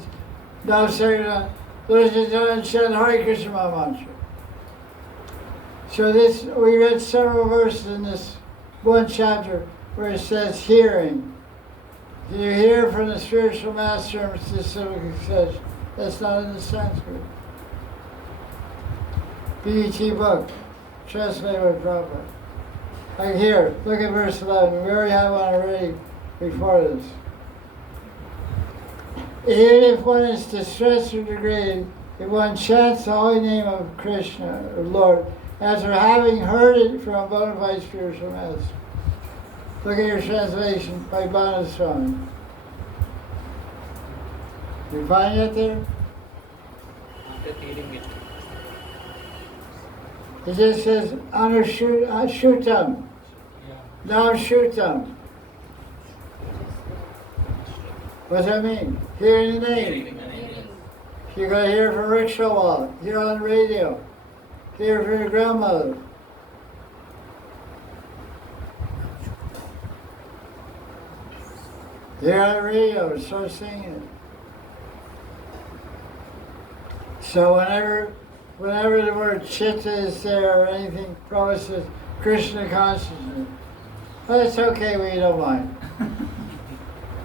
now Saranam, Lujajana chant Hare Krishna mantra. So this, we read several verses in this one chapter where it says hearing. You hear from the spiritual master and specific says, that's not in the Sanskrit. BET book, translated by Prabhupada. Like here, look at verse 11. We already have one already before this. Even if one is distressed or degraded, if one chants the holy name of Krishna, or Lord, after having heard it from a bona fide spiritual master. Look at your translation by Banaswami. You find it there? After hearing it. It just says, Anushrutam. Now Shrutam. What does that mean? Hearing the name. You're going to hear from rickshaw wallet, hear on the radio, hear from your grandmother. Hear on the radio, start singing it. So whenever the word chitta is there or anything, Prabhupada says Krishna consciousness. Well, it's okay, we don't mind.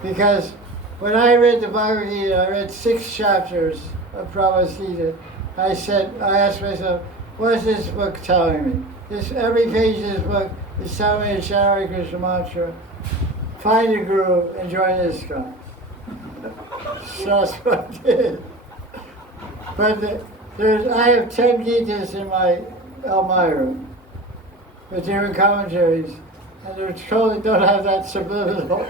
Because when I read the Bhagavad Gita, I read 6 chapters of Prabhupada's Gita. I asked myself, what is this book telling me? Every page of this book is telling me to chant Hare Krishna mantra, find a guru, and join this guy. So that's what I did. But I have 10 Gitas in my Almira with different commentaries, and they totally don't have that subliminal.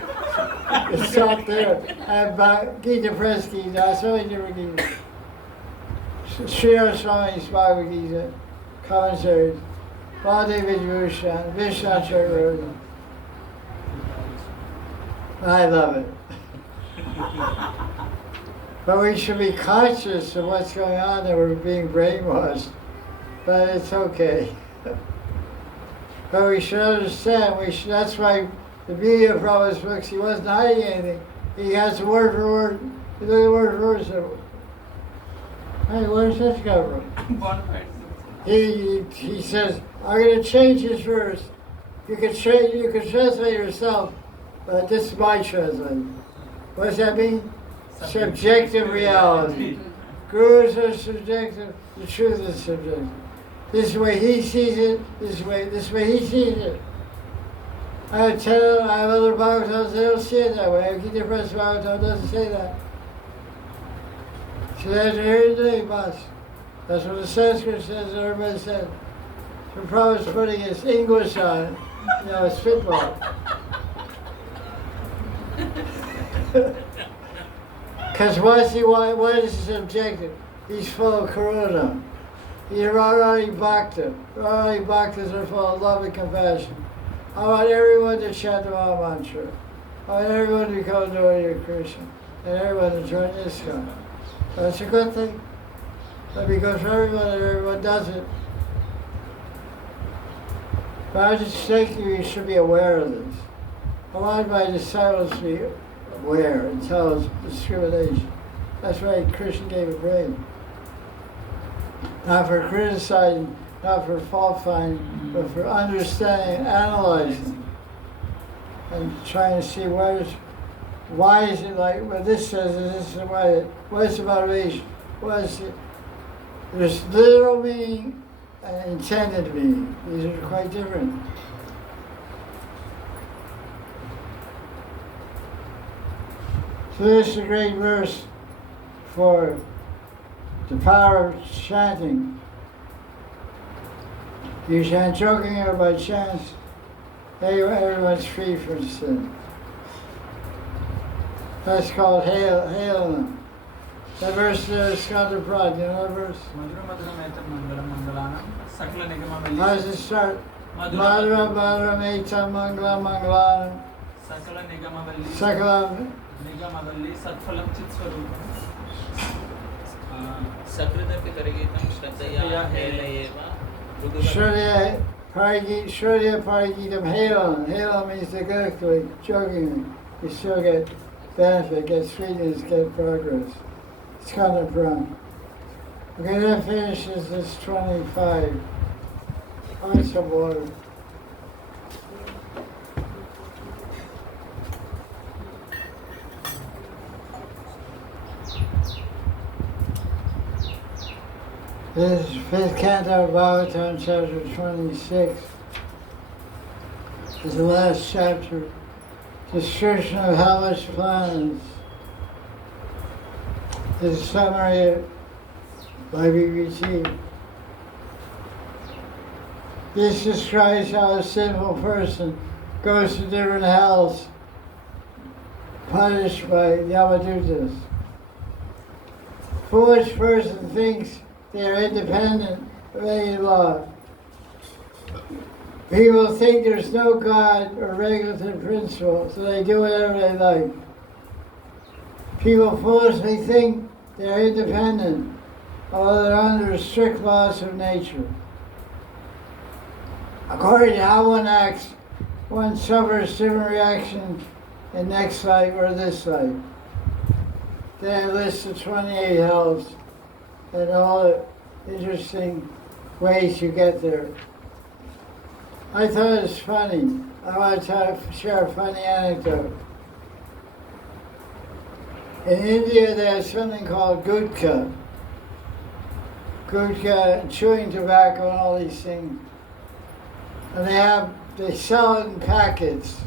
It's not there. I have Gita Press Gita, I have so many different Gitas. Sri Swami's Bhagavad Gita, commentaries, Baladev Vijbhushan, Vishnu Chakravarti. I love it. But we should be conscious of what's going on, that we're being brainwashed. But it's okay. But we should understand, that's why the beauty of Prabhupada's books, he wasn't hiding anything. He has word for word, look at the word for word. So, hey, where's this come from? He says, I'm going to change this verse. You can translate yourself, but this is my translation. What does that mean? Subjective reality. Gurus are subjective, the truth is subjective. This is the way he sees it, this way he sees it. I have other Bhagavatams, they don't see it that way. I have Gita Press Bhagavatam, doesn't say that. So that's here today, boss. That's what the Sanskrit says and everybody says. So Prabhupada's putting his English on it, it's football. Because what is his objective? He's full of karuna. He's Rarari Bhakta. Rarari Bhaktas are full of love and compassion. I want everyone to chant the Maha Mantra. I want everyone to become a devotee of Krishna. And everyone to join this guy. That's a good thing. But because for everyone and everyone does it. But I just think you should be aware of this. I want my disciples to be aware and tell us discrimination. That's why Krishna gave a brain. Not for criticizing, not for fault finding, but for understanding, analyzing, and trying to see why is it like what this says and this is why. What is the motivation? There's literal meaning and intended meaning. These are quite different. So this is a great verse for the power of chanting. You chant joking or by chance, everyone's free from sin. That's called Hail. That verse there is Canto, you know that verse? How does it start? Madhura Madhura Etam Mangala Mangalanam. Sakala सकृदपि करिगीतं श्रद्धया हेलयेव Shriya Shurya Parigitam Halam. Halam means the good, jokingly. You still get benefit, get sweetness, get progress. It's kind of wrong. Okay, that finishes this 25. Find some water. This is 5th Canto of Bhagavatam, chapter 26. This is the last chapter. Description of hellish planets. This is a summary by BBT. This describes how a sinful person goes to different hells, punished by Yamadutas. Foolish person thinks they are independent of any law. People think there's no God or regulative principle, so they do whatever they like. People foolishly think they are independent, although they're under strict laws of nature. According to how one acts, one suffers different reactions in next life or this life. Then I list the 28 hells and all the interesting ways you get there. I thought it was funny. I want to share a funny anecdote. In India, there's something called gutka. Gutka, chewing tobacco and all these things. And they sell it in packets,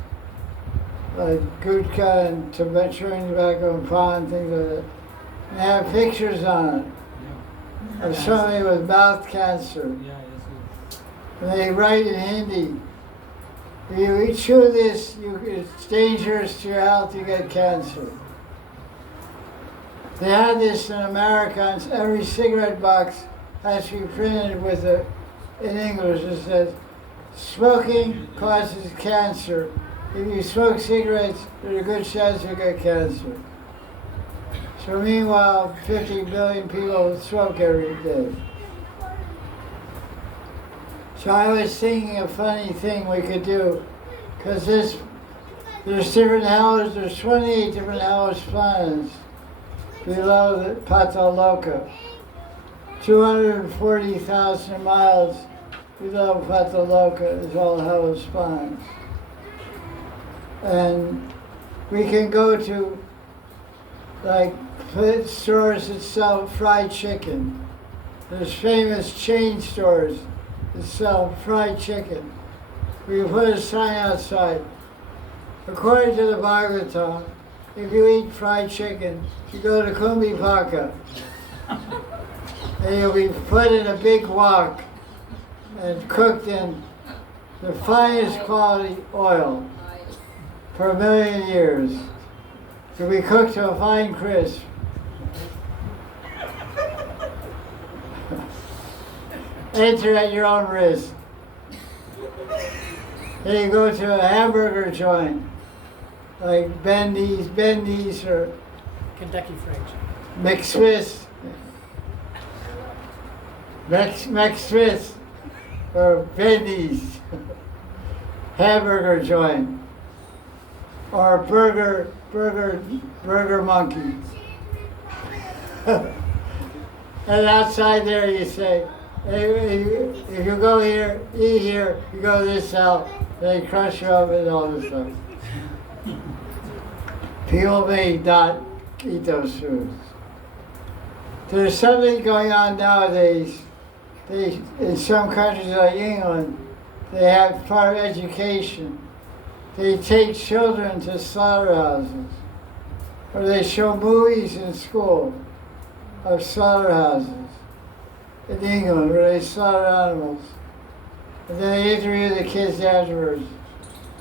like gutka and chewing tobacco and pan, things like that. And they have pictures on it of somebody with mouth cancer. And they write in Hindi, if you chew this, it's dangerous to your health, you get cancer. They had this in America, and every cigarette box has to be printed with in English. It says, smoking causes cancer. If you smoke cigarettes, there's a good chance you'll get cancer. So meanwhile, 50 billion people smoke every day. So I was thinking a funny thing we could do, because there's different hells, there's 28 different hellish planets below the Pataloka. 240,000 miles below Pataloka is all hellish planets. And we can go to like stores that sell fried chicken. There's famous chain stores that sell fried chicken. We can put a sign outside. According to the Bhagavatam, if you eat fried chicken, you go to Kumbhipaka. And you'll be put in a big wok and cooked in the finest quality oil for 1,000,000 years. You'll be cooked to a fine crisp. Enter at your own risk. Then you go to a hamburger joint, like Bendy's or Kentucky Fried McSwiss, McSwiss or Bendy's hamburger joint, or Burger Monkey. And outside there you say, if you go here, eat here, you go to this cell, they crush you up and all this stuff. People may not eat those foods. There's something going on nowadays. In some countries like England, they have part of education. They take children to slaughterhouses, or they show movies in school of slaughterhouses in England where they slaughter animals. And then they interview the kids afterwards.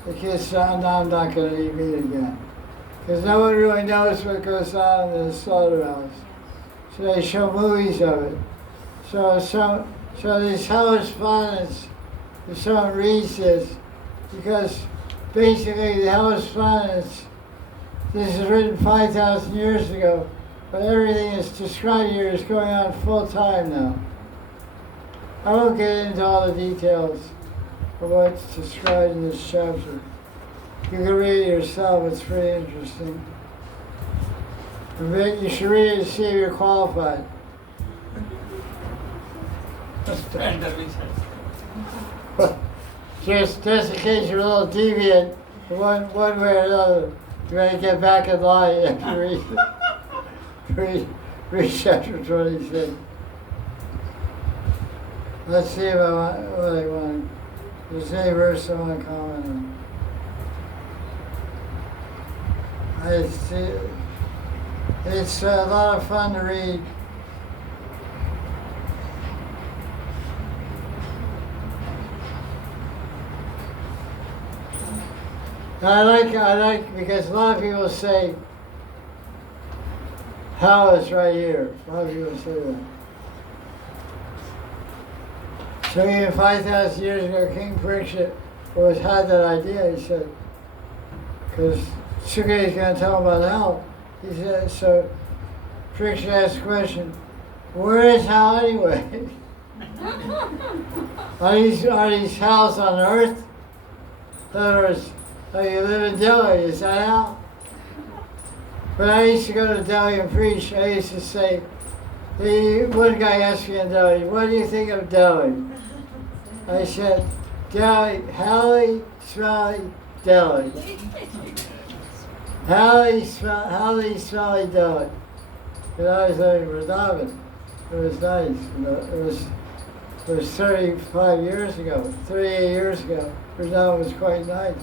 The kids say, no, I'm not going to eat meat again. Because no one really knows what goes on in the slaughterhouse. So they show movies of it. So these hellish planets, if someone reads this, because basically the hellish planets, this is written 5,000 years ago, but everything that's described here is going on full time now. I won't get into all the details, of what's described in this chapter. You can read it yourself, it's pretty interesting. You should read it to see if you're qualified. Just in case you're a little deviant, one way or another, you got to get back in line after read chapter 26. Let's see if what I want. There's any verse I want to comment on. I see. It's a lot of fun to read. I like because a lot of people say hell is right here. A lot of people say that. So even 5,000 years ago, King Parikshit had that idea. He said, because Sukha is going to tell him about hell. He said, so Parikshit asked the question, where is hell anyway? Are these hells on earth? In other words, you live in Delhi, is that hell? When I used to go to Delhi and preach, I used to say, one guy asked me in Delhi, what do you think of Delhi? I said, Delhi, helly, smelly, Delhi. Helly, smelly Delhi. And I was like, Vrindavan. It was nice. You know, it was 35 years ago, 38 years ago. Vrindavan was quite nice.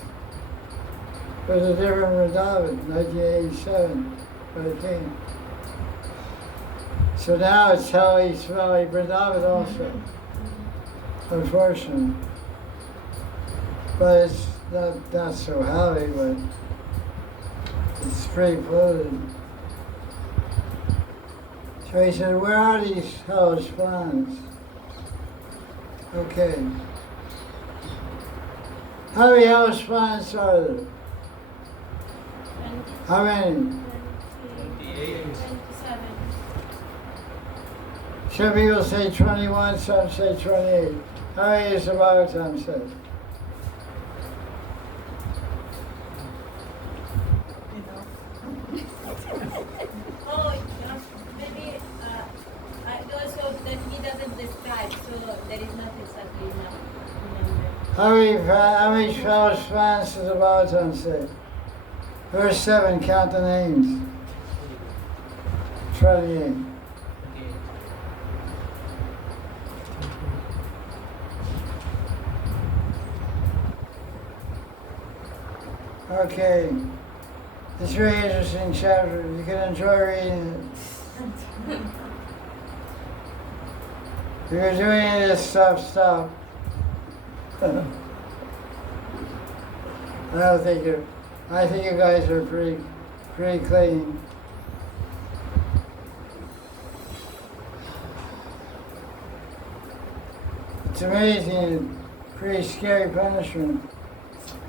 It was a different Vrindavan, 1987, when it came. So now it's helly, smelly Vrindavan also. Unfortunately. But it's not so heavy, but it's pretty polluted. So he said, where are these hellish planets? Okay. How many hellish planets are there? How many? 27. Some people say 21, some say 28. How many is the Bhagavatam says? Oh, maybe also that he doesn't describe, so there is not exactly enough. How many hellish planets does the Bhagavatam say? Verse 7, count the names. 28. Okay. It's a very interesting chapter. You can enjoy reading it. If you're doing this stuff, stop. I think you guys are pretty clean. It's amazing, pretty scary punishment.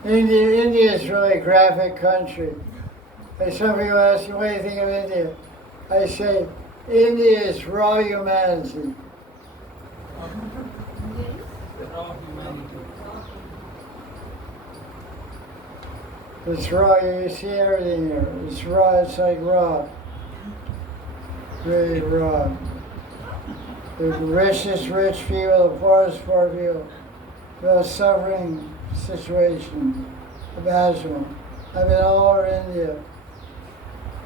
India is really a graphic country. And some people ask me, what do you think of India? I say, India is raw humanity. It's raw, you see everything here. It's raw, it's like raw. Really raw. The richest rich people, the poorest poor people. The suffering situation, imaginable. I've been all over India.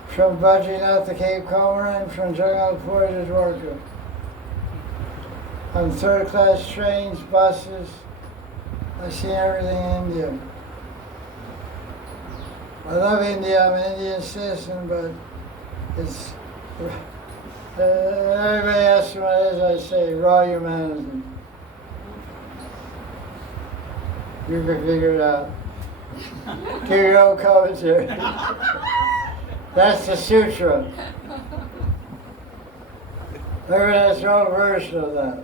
From Badrinath to Cape Comorin, from Jagannathpur to Dwarka. On third-class trains, buses. I've seen everything in India. I love India, I'm an Indian citizen, but it's, everybody asks me what it is, I say, raw humanity. You can figure it out. Give your own commentary. That's the sutra. Everyone has their own version of that.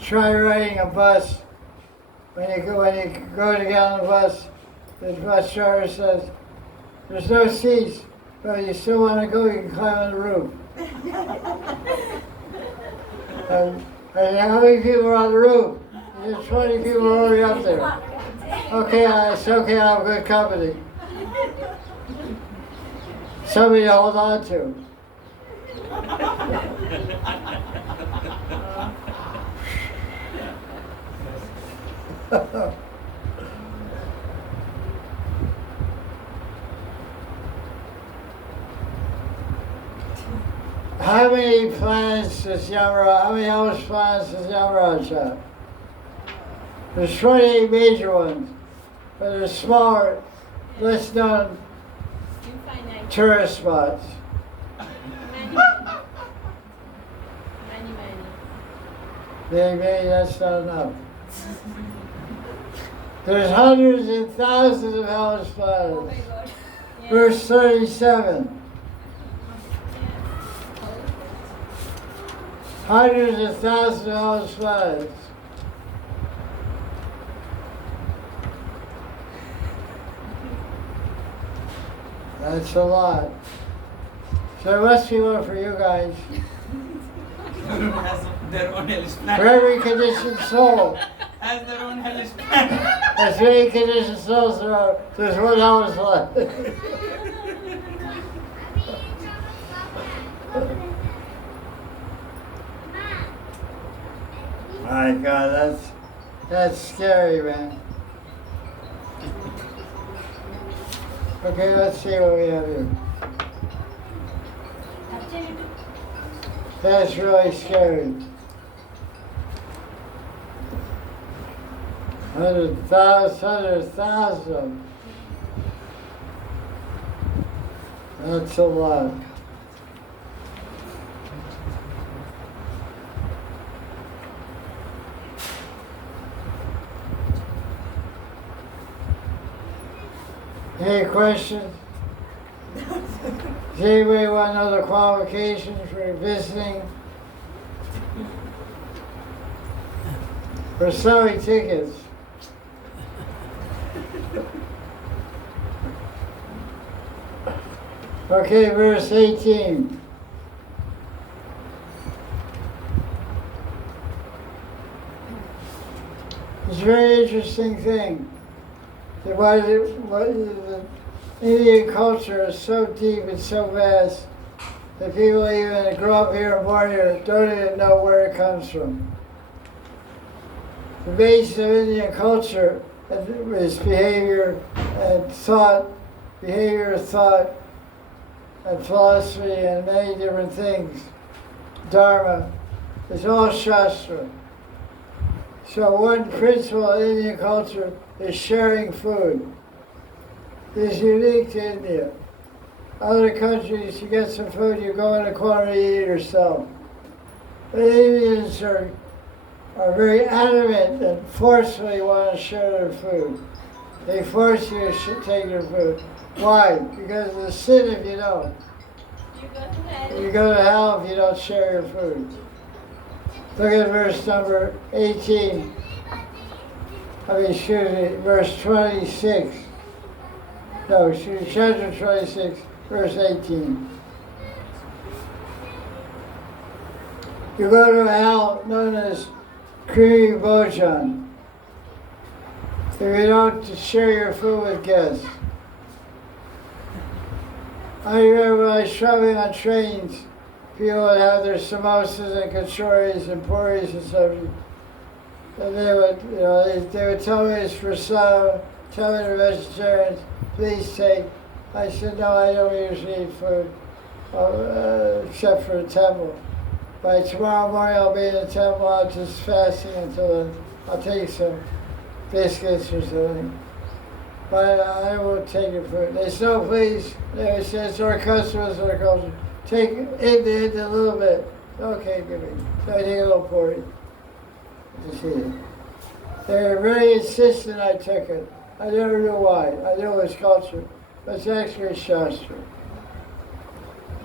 Try riding a bus. When you go to get on the bus driver says, there's no seats, but if you still want to go, you can climb on the roof. And how many people are on the roof? There's 20 people already up there. Okay, it's okay, I have good company. Somebody to hold on to. How many planets does Yamaraj, how many house planets does Yamaraj have? There's 28 major ones, but there's smaller, less known Infinite. tourist spots. Many. Maybe that's not enough. There's hundreds and thousands of house Oh planets. my god. Yeah. Verse 37. Hundreds of thousands of house planets. That's a lot. So there must be one for you guys. Has their own hellish For planet. every conditioned soul. Has their own hellish planet. As many conditioned souls there are, there's one house left. My God, that's scary, man. Okay, let's see what we have here. That's really scary. 100,000. That's a lot. Any questions? Does anybody want to know the qualifications for visiting? For selling tickets? Okay, verse 18. It's a very interesting thing. Why the Indian culture is so deep and so vast that people even that grow up here and born here don't even know where it comes from. The base of Indian culture is behavior and thought, and philosophy and many different things. Dharma. It's all Shastra. So one principle in Indian culture is sharing food. It's unique to India. Other countries, you get some food, you go in a corner and eat it yourself. But Indians are very adamant and forcefully want to share their food. They force you to take their food. Why? Because of the sin if you don't. You go to hell. You go to hell if you don't share your food. Look at verse number 18. Verse 26. No, chapter 26, verse 18. You go to a hell known as Krimi Bhojan if you don't share your food with guests. I remember when I was traveling on trains, people would have their samosas and kachoris and puris and stuff. And they would tell me it's for some, tell me the vegetarians, please take. I said, no, I don't usually eat food, except for the temple. By tomorrow morning I'll be in the temple, I'll just fasting until then. I'll take some biscuits or something. But I won't take your food. They said, no, please. They said, it's our customs, our culture. Take it a little bit. Okay, give me. So I take a little portion. To see it. They were very insistent I took it. I never knew why. I knew it was culture. But it's actually Shastra.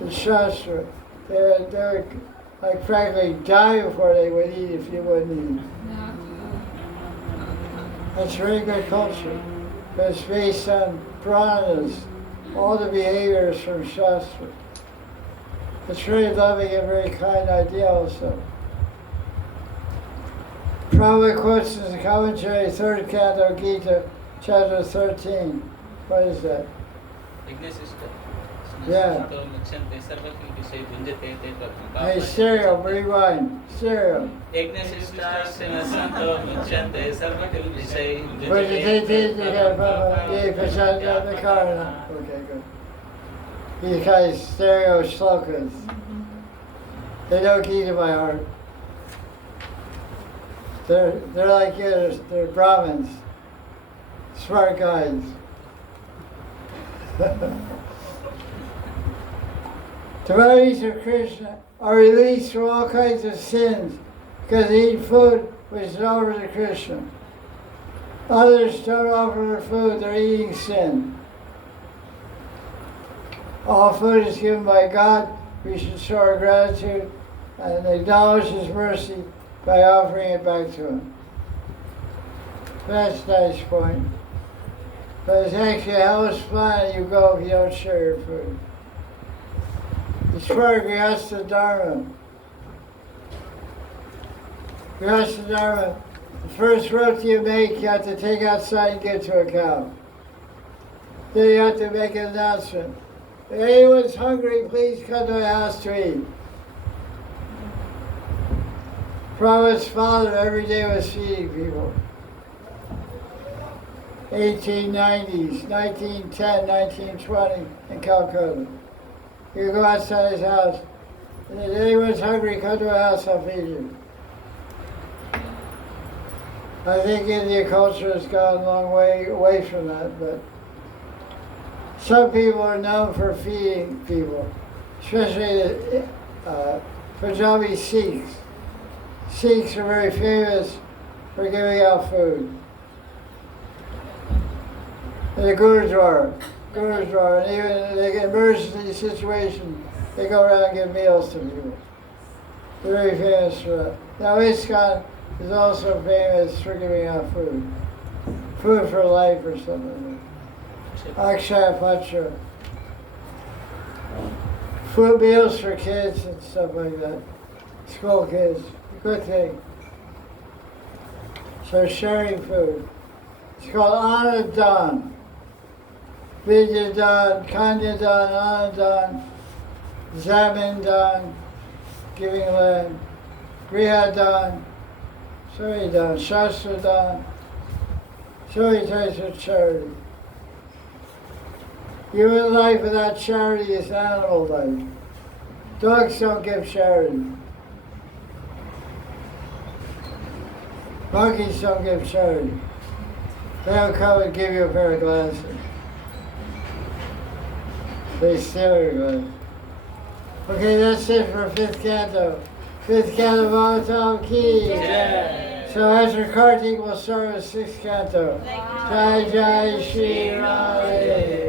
It's Shastra. They were like frankly die before they would eat if you wouldn't eat. That's very good culture. But it's based on Puranas, all the behaviors from Shastra. It's very loving and very kind idea also. Prabhupada quotes in the commentary, 3rd Canto, Gita, chapter 13. What is that? Yeah. Hey, stereo, rewind. Stereo. Okay, good. These guys stereo shlokas. They don't Gita by heart. They're like you, they're Brahmins. Smart guys. Devotees of Krishna are released from all kinds of sins because they eat food which is offered to Krishna. Others don't offer their food, they're eating sin. All food is given by God. We should show our gratitude and acknowledge His mercy by offering it back to Him. That's a nice point. But it's actually a hellish planet you go if you don't share your food. It's part of Grihastha Dharma. Grihastha Dharma, the first roti you make, you have to take outside and give to a cow. Then you have to make an announcement. If anyone's hungry, please come to my house to eat. Prabhupada's father every day was feeding people. 1890s, 1910, 1920 in Calcutta. You go outside his house, and if anyone's hungry, come to my house, I'll feed you. I think Indian culture has gone a long way away from that, but some people are known for feeding people, especially the Punjabi Sikhs. Sikhs are very famous for giving out food. In the Gurudwara, and even in an emergency situation, they go around and give meals to people. They're very famous for that. Now ISKCON is also famous for giving out food. Food for life or something. Akshaya Patra. Food meals for kids and stuff like that. School kids. Good thing. So sharing food. It's called Anadan. Vidyadan, Kanyadan, Anadan, Zamindan, giving land, Grihadan, Suridan, Shastradan, so many types of charity. Human life without charity is animal life. Dogs don't give charity. Monkeys don't give charity. They don't come and give you a pair of glasses. They steal your glasses. Okay, that's it for 5th Canto. 5th Canto Bhagavatam Ki. Yeah. So after Kartik, we'll start with 6th Canto. Jai Jai Shri Radhe.